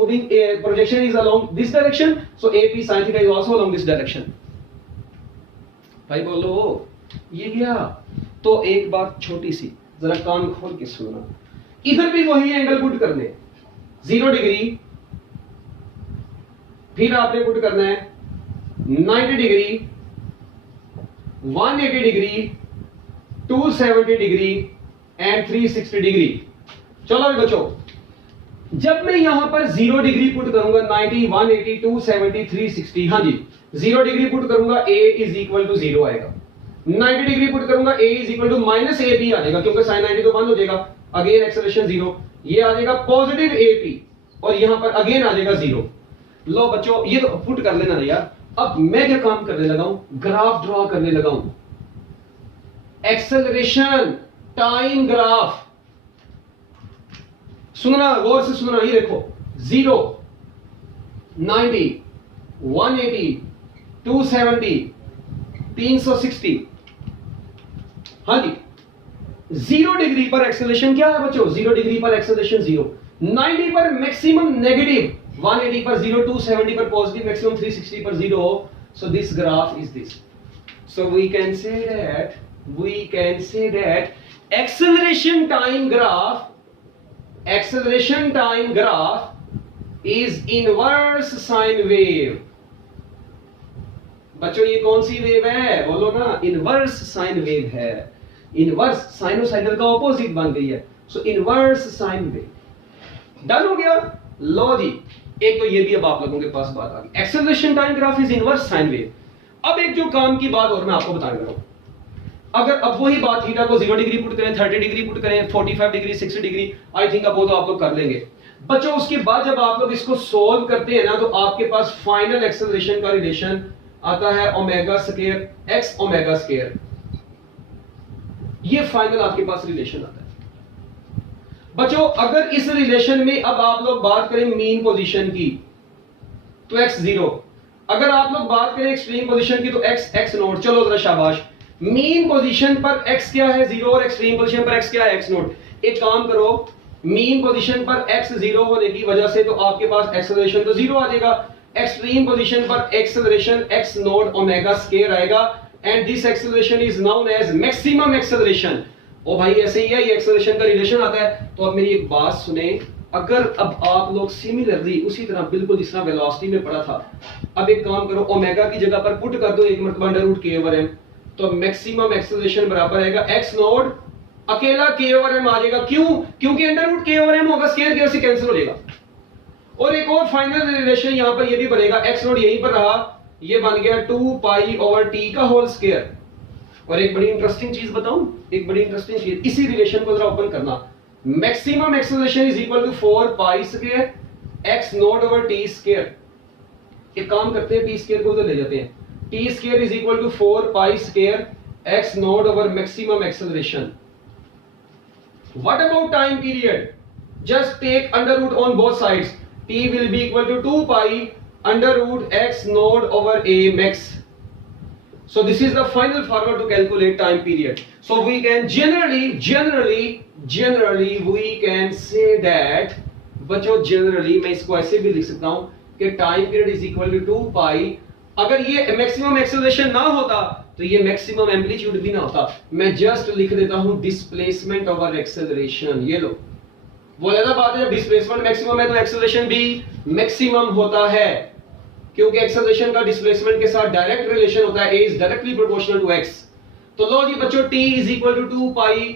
along this direction. So AP sin theta is also along this direction. भाई बोलो ये क्या? तो एक बात छोटी सी, जरा कान खोल के सुनना। इधर भी वही एंगल पुट करने 0 डिग्री, फिर आपने पुट करना है 90 degree, 180 degree, 270 degree and 360 degree. चलो बच्चों, जब मैं यहां पर 0 डिग्री पुट करूंगा 90, 180, 270, 360, हाँ जी 0 डिग्री पुट करूंगा a इज इक्वल टू 0 आएगा। 90 डिग्री पुट करूंगा a is equal to minus AP आ जाएगा क्योंकि sin 90 तो बंद हो जाएगा। अगेन एक्सेलरेशन 0, ये आ जाएगा पॉजिटिव AP और यहां पर अगेन आ जाएगा 0। लो बच्चों ये तो पुट कर लेना यार। अब मैं क्या काम करने लगा हूं? ग्राफ ड्रॉ करने लगा हूं। एक्सेलरेशन टाइम ग्राफ, सुनना गौर से सुनना, ये देखो 0, 90, 180, 270, 360। हाँ जी 0 डिग्री पर एक्सेलरेशन क्या है बच्चों? 0 डिग्री पर एक्सेलरेशन 0, 90 पर मैक्सिमम नेगेटिव, 180 पर 0, 270 पर पॉजिटिव मैक्सिमम, 360 पर 0। So this graph is this. So we can say that acceleration time graph is inverse sine wave। बच्चों ये कौन सी वेव है? बोलो ना, इनवर्स साइन वेव है। इनवर्स साइनोसाइडल का ऑपोजिट बन गई है। सो इनवर्स साइन वेव डन हो गया। लो जी, एक तो ये भी अब आप लोगों के पास बात आ गई, acceleration time graph is inverse sine wave. अब एक जो काम की बात और मैं आपको बताने लगा हूं, अगर अब वही बात थीटा को 0 डिग्री पुट करें, 30 डिग्री पुट करें, 45 डिग्री, 60 डिग्री, आई थिंक अब वो तो आप लोग कर लेंगे बच्चों। उसके बाद जब आप लोग इसको सोल्व करते हैं ना, तो आपके पास फाइनल एक्सेलरेशन का रिलेशन आता है omega square x omega square. ये फाइनल आपके पास रिलेशन आता है बच्चों। अगर इस रिलेशन में अब आप लोग बात करें मीन पोजीशन की तो x 0, अगर आप लोग बात करें एक्सट्रीम पोजीशन की तो x नोट। चलो जरा शाबाश, मीन पोजीशन पर x क्या है 0 और एक्सट्रीम पोजीशन पर x क्या है x नोट। एक काम करो, मीन पोजीशन पर x 0 होने की वजह से तो आपके पास एक्सेलरेशन तो 0 आ जाएगा, एक्सट्रीम पोजीशन पर acceleration x naught omega square आएगा and this acceleration is known as maximum acceleration. ओ भाई ऐसे ही है, ये एक्सेलरेशन का रिलेशन आता है। तो अब मेरी एक बात सुने, अगर अब आप लोग सिमिलरली उसी तरह बिल्कुल जिस तरह वेलोसिटी में पढ़ा था, अब एक काम करो, ओमेगा की जगह पर पुट कर दो 1 मर्तबा under root k over m, तो मैक्सिमम एक्सेलरेशन बराबर आएगा x नोट अकेला k ओवर m आ जाएगा। क्यों? क्योंकि under root k over m होगा, स्क्वायर की वजह से कैंसिल हो जाएगा। और एक और फाइनल रिलेशन यहां पर ये भी बनेगा, x नोट यहीं पर रहा, ये बन गया 2 पाई ओवर t का होल स्क्वायर। और एक बड़ी इंटरेस्टिंग चीज बताऊं, एक बड़ी इंटरेस्टिंग चीज, इसी रिलेशन को जरा ओपन करना, maximum acceleration is equal to 4 pi square x naught over t square. एक काम करते हैं, t स्क्वायर को उधर ले जाते हैं, t square is equal to 4 pi square x naught over maximum acceleration. What about time period? Just take under root on both sides, t will be equal to 2 pi under root x node over a max. So this is the final formula to calculate time period. So we can generally we can say that, बच्चों generally मैं इसको ऐसे भी लिख सकता हूं कि time period is equal to 2 pi। अगर ये maximum acceleration ना होता तो ये maximum amplitude भी ना होता। मैं just लिख देता हूं displacement over acceleration। ये लो, वो अलग बात है, जब डिस्प्लेसमेंट मैक्सिमम है तो एक्सेलरेशन भी मैक्सिमम होता है, क्योंकि एक्सेलरेशन का डिस्प्लेसमेंट के साथ डायरेक्ट रिलेशन होता है, a is directly proportional to x। तो लो जी बच्चों, t is equal to 2 pi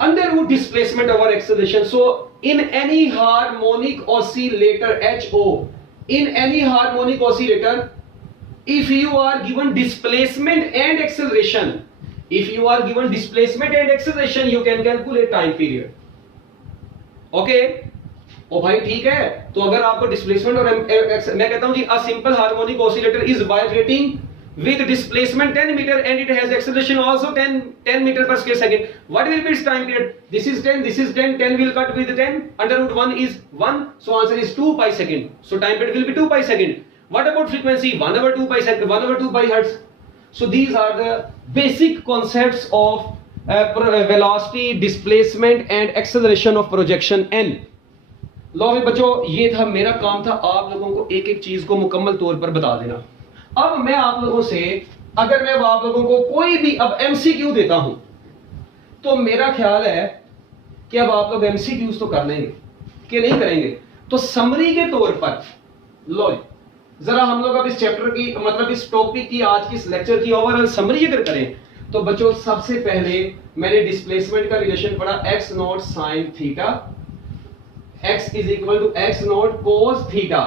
under root displacement over acceleration. So in any harmonic oscillator HO, in any harmonic oscillator, if you are given displacement and acceleration, if you are given displacement and acceleration, you can calculate time period. Okay ओ भाई ठीक है, तो अगर आपको displacement और मैं कहता हूं जी a simple harmonic oscillator is vibrating with displacement 10 meter and it has acceleration also 10 meter per square second. What will be its time period? This is 10, this is 10, 10 will cut with 10, under root 1 is 1, so answer is 2 pi second. So time period will be 2 pi second. What about frequency? 1 over 2 pi second, 1 over 2 pi hertz. So these are the basic concepts of velocity, displacement and acceleration of projection n. लो भी बच्चों, ये था मेरा काम था आप लोगों को एक एक चीज को मुकम्मल तौर पर बता देना। अब मैं आप लोगों से, अगर मैं आप लोगों को कोई भी अब एमसीक्यू देता हूं, तो मेरा ख्याल है कि अब आप लोग एमसीक्यूज तो कर लेंगे कि नहीं करेंगे। तो समरी के तौर पर लो जरा हम लोग अब इस चैप्टर की मतलब इस टॉपिक की आज की इस लेक्चर की ओवरऑल समरी अगर करें, तो बच्चों सबसे पहले मैंने डिस्प्लेसमेंट का रिलेशन पढ़ा x not sine theta, x is equal to x naught cos theta.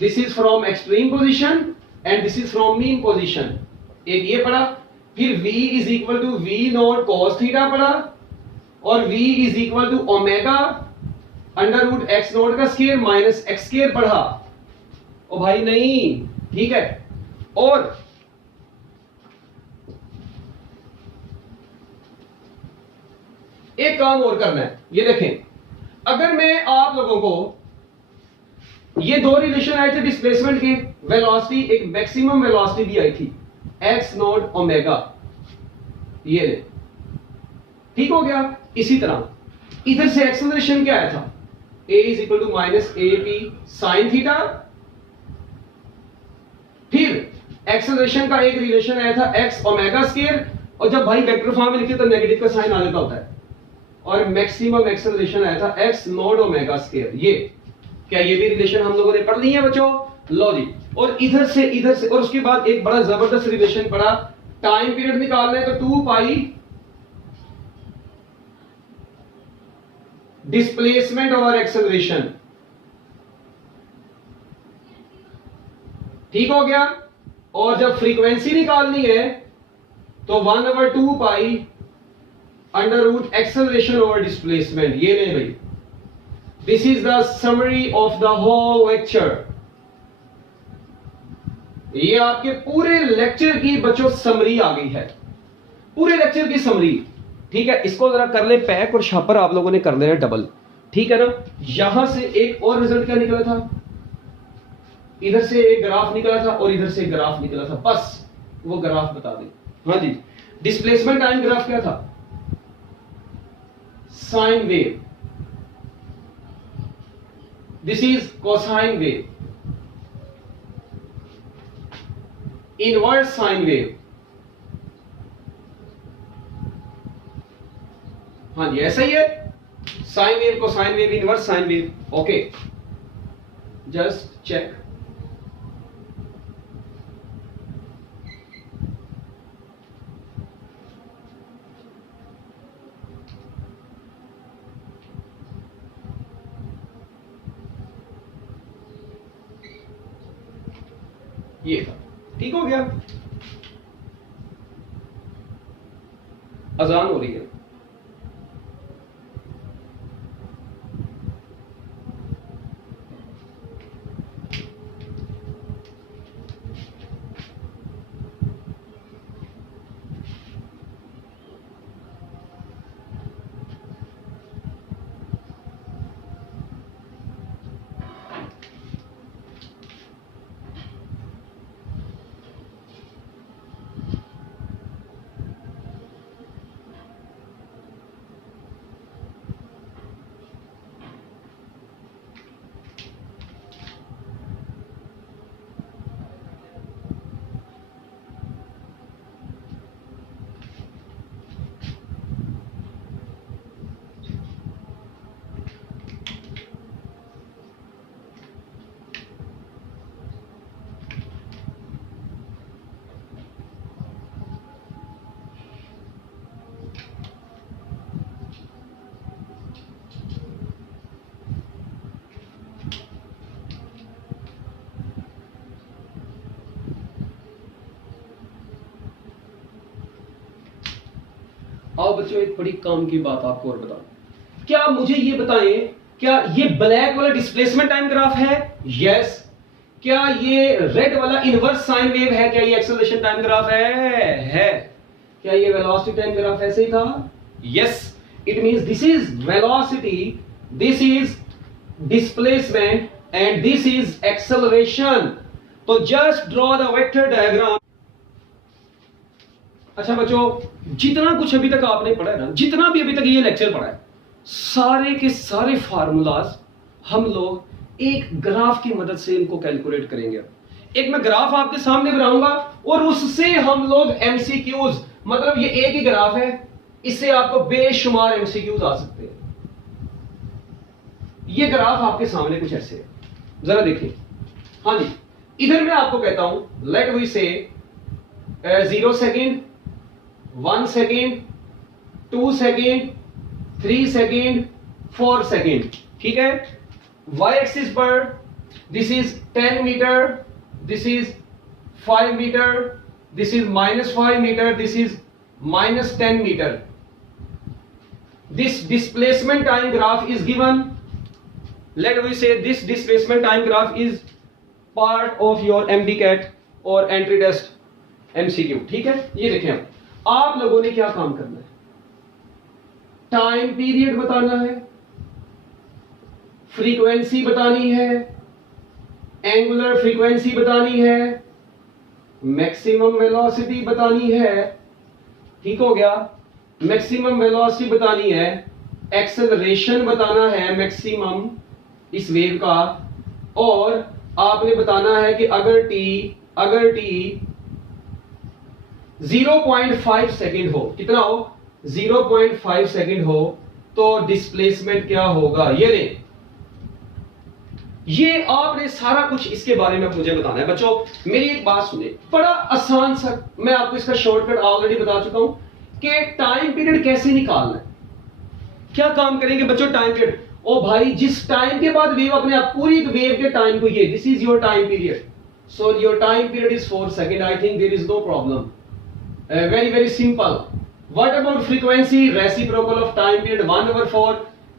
This is from extreme position and this is from mean position, एक ये पढ़ा। फिर v is equal to v naught cos theta पढ़ा, और v is equal to omega under root x naught का square minus x square पढ़ा। ओ भाई नहीं, ठीक है। और एक काम और करना है, ये देखें, अगर मैं आप लोगों को ये दो रिलेशन आए थे डिस्प्लेसमेंट के, वेलोसिटी एक मैक्सिमम वेलोसिटी भी आई थी x नॉट ओमेगा, ये ले, ठीक हो गया। इसी तरह इधर से एक्सेलरेशन क्या आया था, a is equal to minus A P sine theta. फिर एक्सेलरेशन का एक रिलेशन आया था x ओमेगा स्क्वायर, और जब भाई वेक्टर फॉर्म में लिखे तो नेगेटिव का साइन आने का होता है, और मैक्सिमम एक्सेलरेशन आया था x नॉट ओमेगा स्क्वायर। ये क्या, ये भी रिलेशन हम लोगों ने पढ़ ली है बच्चों, लो जी। और इधर से और उसके बाद एक बड़ा जबरदस्त रिलेशन पढ़ा, टाइम पीरियड निकालना है तो 2 पाई डिस्प्लेसमेंट ओवर एक्सेलरेशन, ठीक हो गया। और जब फ्रीक्वेंसी निकालनी है तो 1 over 2 pi under root acceleration over displacement, ये ले भाई। This is the summary of the whole lecture, ये आपके पूरे लेक्चर की बच्चों समरी आ गई है, पूरे लेक्चर की समरी, ठीक है। इसको जरा कर ले पैक, और शापर आप लोगों ने कर लेना डबल, ठीक है ना। यहां से एक और रिजल्ट क्या निकला था, इधर से एक ग्राफ निकला था और इधर से एक ग्राफ निकला था, बस वो ग्राफ बता दें। हाँ जी, डिस्प्लेसमेंट टाइम ग्राफ क्या था, sine wave, this is cosine wave, inverse sine wave. हाँ जी ऐसा ही है, sine wave, cosine wave, inverse sine wave. Okay, just check. ये था, ठीक हो गया। अजान हो रही है, आओ बच्चों, एक बड़ी काम की बात आपको और बताऊं, क्या मुझे ये बताएं, क्या ये ब्लैक वाला डिस्प्लेसमेंट टाइम ग्राफ है? यस। क्या ये रेड वाला इनवर्स साइन वेव है? क्या ये एक्सेलरेशन टाइम ग्राफ है? क्या ये वेलोसिटी टाइम ग्राफ ऐसे ही था? Yes. It means this is velocity, this is displacement and this is acceleration. तो just draw the vector diagram. अच्छा बच्चों, जितना कुछ अभी तक आपने पढ़ा है ना, जितना भी अभी तक ये लेक्चर पढ़ा है, सारे के सारे फार्मूलाज हम लोग एक ग्राफ की मदद से इनको कैलकुलेट करेंगे। एक मैं ग्राफ आपके सामने बनाऊंगा और उससे हम लोग एमसीक्यूज, मतलब ये एक ही ग्राफ है, इससे आपको बेशुमार एमसीक्यूज आ सकते हैं। ये ग्राफ आपके सामने कुछ ऐसे है, जरा देखिए। हाँ जी, इधर मैं आपको कहता हूं late we say 0 second, 1 second, 2 second, 3 second, 4 second, ठीक है। y एक्सिस पर this is 10 metre, this is 5 metre, this is -5 metre, this is -10 metre. This displacement time graph is given. Let we say this displacement time graph is part of your MDCAT और entry test MCQ, ठीक है। ये देखें, आप लोगों ने क्या काम करना है, टाइम पीरियड बताना है, फ्रीक्वेंसी बतानी है, एंगुलर फ्रीक्वेंसी बतानी है, मैक्सिमम वेलोसिटी बतानी है, ठीक हो गया। मैक्सिमम वेलोसिटी बतानी है, एक्सेलरेशन बताना है मैक्सिमम इस वेव का, और आपने बताना है कि अगर t 0.5 सेकेंड हो, कितना हो, 0.5 सेकेंड हो, तो डिस्प्लेसमेंट क्या होगा। ये आपने सारा कुछ इसके बारे में मुझे बताना है। बच्चों मेरी एक बात सुने, बड़ा आसान सा, मैं आपको इसका शॉर्टकट ऑलरेडी बता चुका हूं कि टाइम पीरियड कैसे निकालना है। क्या काम करेंगे बच्चों, टाइम पीरियड। ओ भाई, जिस टाइम के बाद वेव अपने आप पूरी वेव के टाइम को, ये this is your time period, so your time period is 4 second. I think there is no problem, very very simple. What about frequency, reciprocal of time period 1/4,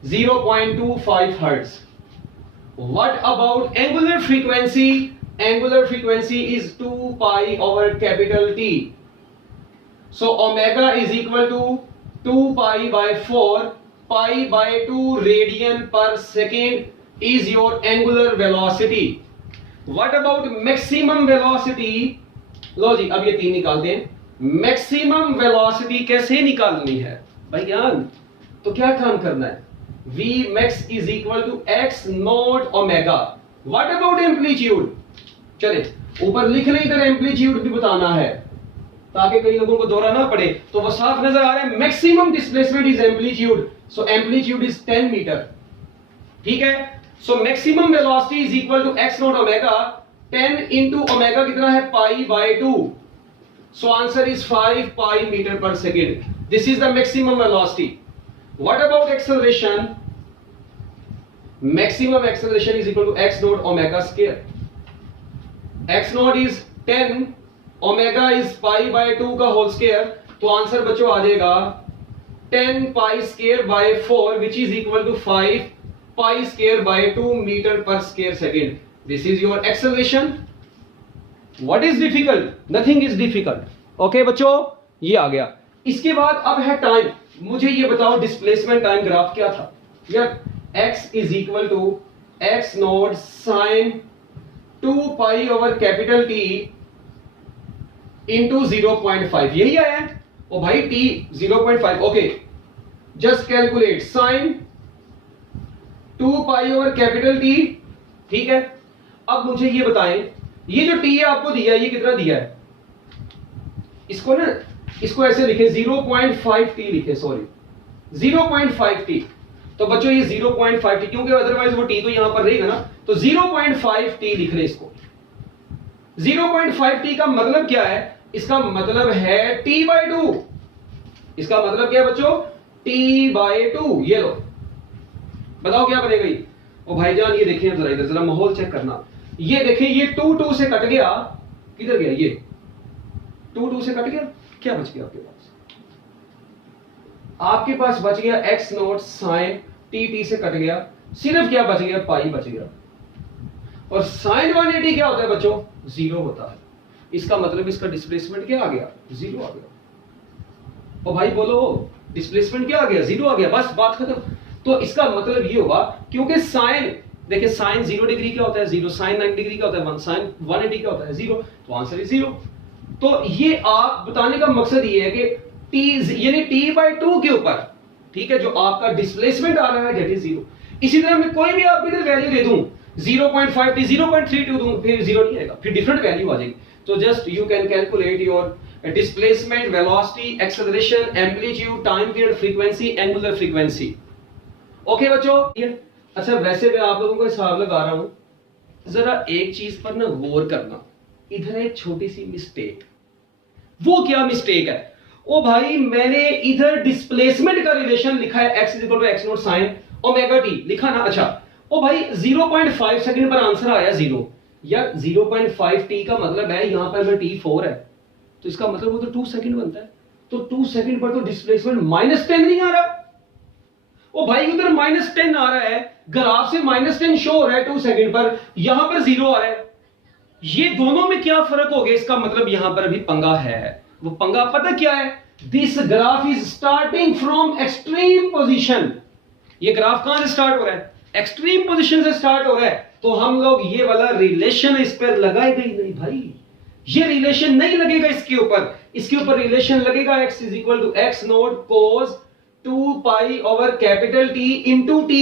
0.25 hertz. What about angular frequency? Angular frequency is 2 pi over capital T. So omega is equal to 2 pi by 4, pi by 2 radian per second is your angular velocity. What about maximum velocity? लो जी, अब ये तीन निकालते हैं। Maximum velocity कैसे निकालनी है भाईजान, तो क्या काम करना है, V max is equal to x naught omega. What about amplitude? चले ऊपर लिख लें, इधर एम्पलीट्यूड भी बताना है ताकि कई लोगों को दोहरा ना पड़े। तो वो साफ नजर आ रहा है, maximum displacement is amplitude, so amplitude is 10 metre, ठीक है। So maximum velocity is equal to x naught omega, 10 into omega कितना है, pi by 2, so answer is 5 pi metre per second. This is the maximum velocity. What about acceleration? Maximum acceleration is equal to x naught omega square. X naught is 10, omega is pi by 2 का whole square, तो answer बच्चों आ जाएगा 10 pi square by 4 which is equal to 5 pi square by 2 meter per square second. This is your acceleration. What is difficult? Nothing is difficult. Okay बच्चों, ये आ गया। इसके बाद अब है टाइम। मुझे ये बताओ डिस्प्लेसमेंट टाइम ग्राफ क्या था यार, x is equal to x not sine 2 pi over capital T into 0.5, यही आया है। ओ भाई T 0.5, okay, just calculate sine 2 pi over capital T, ठीक है। अब मुझे ये बताएं, ये जो T आपको दिया है, ये कितना दिया है, इसको ना, इसको ऐसे लिखे 0.5t लिखे, सॉरी 0.5t। तो बच्चों ये 0.5t, क्योंकि अदरवाइज वो t तो यहां पर रहेगा ना, तो 0.5t लिख रहे इसको। 0.5t का मतलब क्या है, इसका मतलब है t/2। इसका मतलब क्या है बच्चों, t/2। ये लो, बताओ क्या बनेगा ये। ओ भाईजान ये देखिए जरा, इधर जरा माहौल चेक करना। ये देखिए, ये 2 से कट गया, किधर गया, ये 2 से कट गया, क्या बच गया आपके पास, आपके पास बच गया x नॉट साइन t से कट गया, सिर्फ क्या बच गया, पाई बच गया। और साइन 180 क्या होता है बच्चों, 0 होता है। इसका मतलब इसका डिस्प्लेसमेंट क्या आ गया, 0 आ गया। और भाई बोलो डिस्प्लेसमेंट क्या आ गया, 0 आ गया, बस बात खत्म। तो इसका मतलब ये होगा, क्योंकि साइन, देखिए साइन 0 डिग्री क्या होता है 0, साइन 90 डिग्री क्या होता है 1, साइन 180 क्या होता है 0, तो आंसर इज 0। तो ये आप बताने का मकसद ये है कि t यानी t/2 के ऊपर, ठीक है, जो आपका डिस्प्लेसमेंट आ रहा है दैट इज 0। इसी तरह मैं कोई भी आपको इधर वैल्यू दे दूं 0.5t 0.32 दूं, फिर 0 नहीं आएगा, फिर डिफरेंट वैल्यू आ जाएगी। तो just you can calculate your displacement, velocity, acceleration, amplitude, time period, frequency, angular frequency. Okay बच्चों, अच्छा वैसे मैं आप लोगों को हिसाब लगा रहा हूं, जरा एक चीज पर ना गौर करना, इधर एक छोटी सी मिस्टेक। वो क्या मिस्टेक है, ओ भाई मैंने इधर डिस्प्लेसमेंट का रिलेशन लिखा है x x not sine omega t लिखा ना, अच्छा ओ भाई 0.5 सेकंड पर आंसर आया 0, यार 0.5 t का मतलब है यहां पर अगर t 4 है तो इसका मतलब वो तो 2 सेकंड बनता है, तो 2 सेकंड पर तो डिस्प्लेसमेंट -10 नहीं आ रहा। ओ भाई उधर -10 आ रहा है, ग्राफ से -10 शो हो रहा है 2 सेकंड पर, यहां पर 0 आ रहा है। ये दोनों में क्या फर्क हो गया, इसका मतलब यहां पर अभी पंगा है। वो पंगा पता क्या है, this graph is starting from extreme position. ये ग्राफ कहां से स्टार्ट हो रहा है, एक्सट्रीम पोजीशन से स्टार्ट हो रहा है। तो हम लोग ये वाला रिलेशन इस पर लगाएगा ही नहीं भाई, ये रिलेशन नहीं लगेगा इसके ऊपर। इसके ऊपर रिलेशन लगेगा x is equal to x naught cos 2 pi over capital T into T।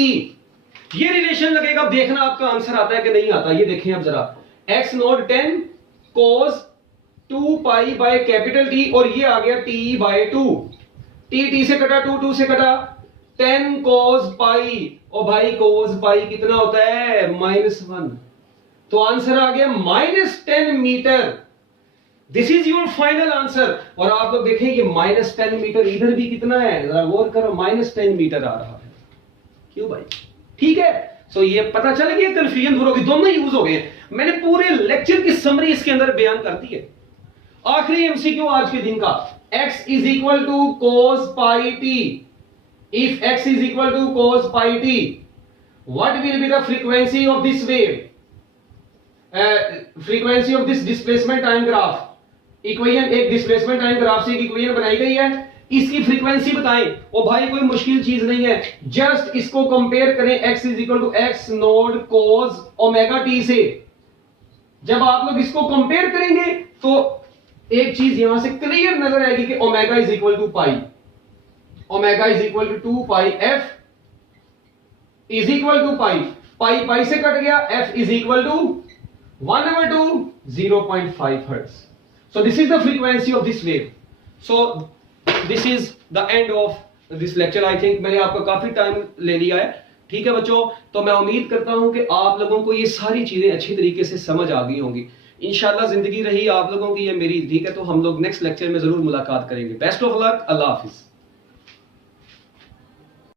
ये रिलेशन लगेगा, देखना आपका आंसर आता है कि नहीं आता। ये देखें अब जरा, x not 10 cos 2 pi by capital T, और ये आ गया T बाय 2, T से कटा, 2 से कटा, 10 cos पाई, और भाई cos पाई कितना होता है -1, तो आंसर आ गया -10 metre. This is your final answer. और आप लोग देखें ये -10 मीटर इधर भी कितना है, जरा गौर करो, -10 मीटर आ रहा है। क्यों भाई, ठीक है। सो ये पता चल गया, कंफ्यूजन दूर होगी, दोनों यूज हो गए। मैंने पूरे लेक्चर की समरी इसके अंदर बयान कर दी है। आखिरी एमसीक्यू आज के दिन का, x is equal to cos pi t, if x is equal to cos pi t, what will be the frequency of this wave, frequency of this displacement time graph। Equation, एक displacement time graph से एक equation बनाई गई है, इसकी frequency बताएं। ओ भाई कोई मुश्किल चीज नहीं है, जस्ट इसको कंपेयर करें x is equal to x naught cos omega t से। जब आप लोग इसको कंपेयर करेंगे तो एक चीज यहां से क्लियर नजर आएगी कि omega is equal to pi, omega is equal to 2 pi f is equal to pi, pi pi से कट गया, f is equal to 1/2 0.5 hertz. So this is the frequency of this wave. So this is the end of this lecture. I think मैंने आपका काफी time ले लिया है, ठीक है बच्चों। तो मैं उम्मीद करता हूं कि आप लोगों को ये सारी चीजें अच्छी तरीके से समझ आ गई होंगी। इंशाल्लाह जिंदगी रही आप लोगों की, ये मेरी, ठीक है। तो हम लोग नेक्स्ट लेक्चर में जरूर मुलाकात करेंगे। Best of luck, Allah Hafiz.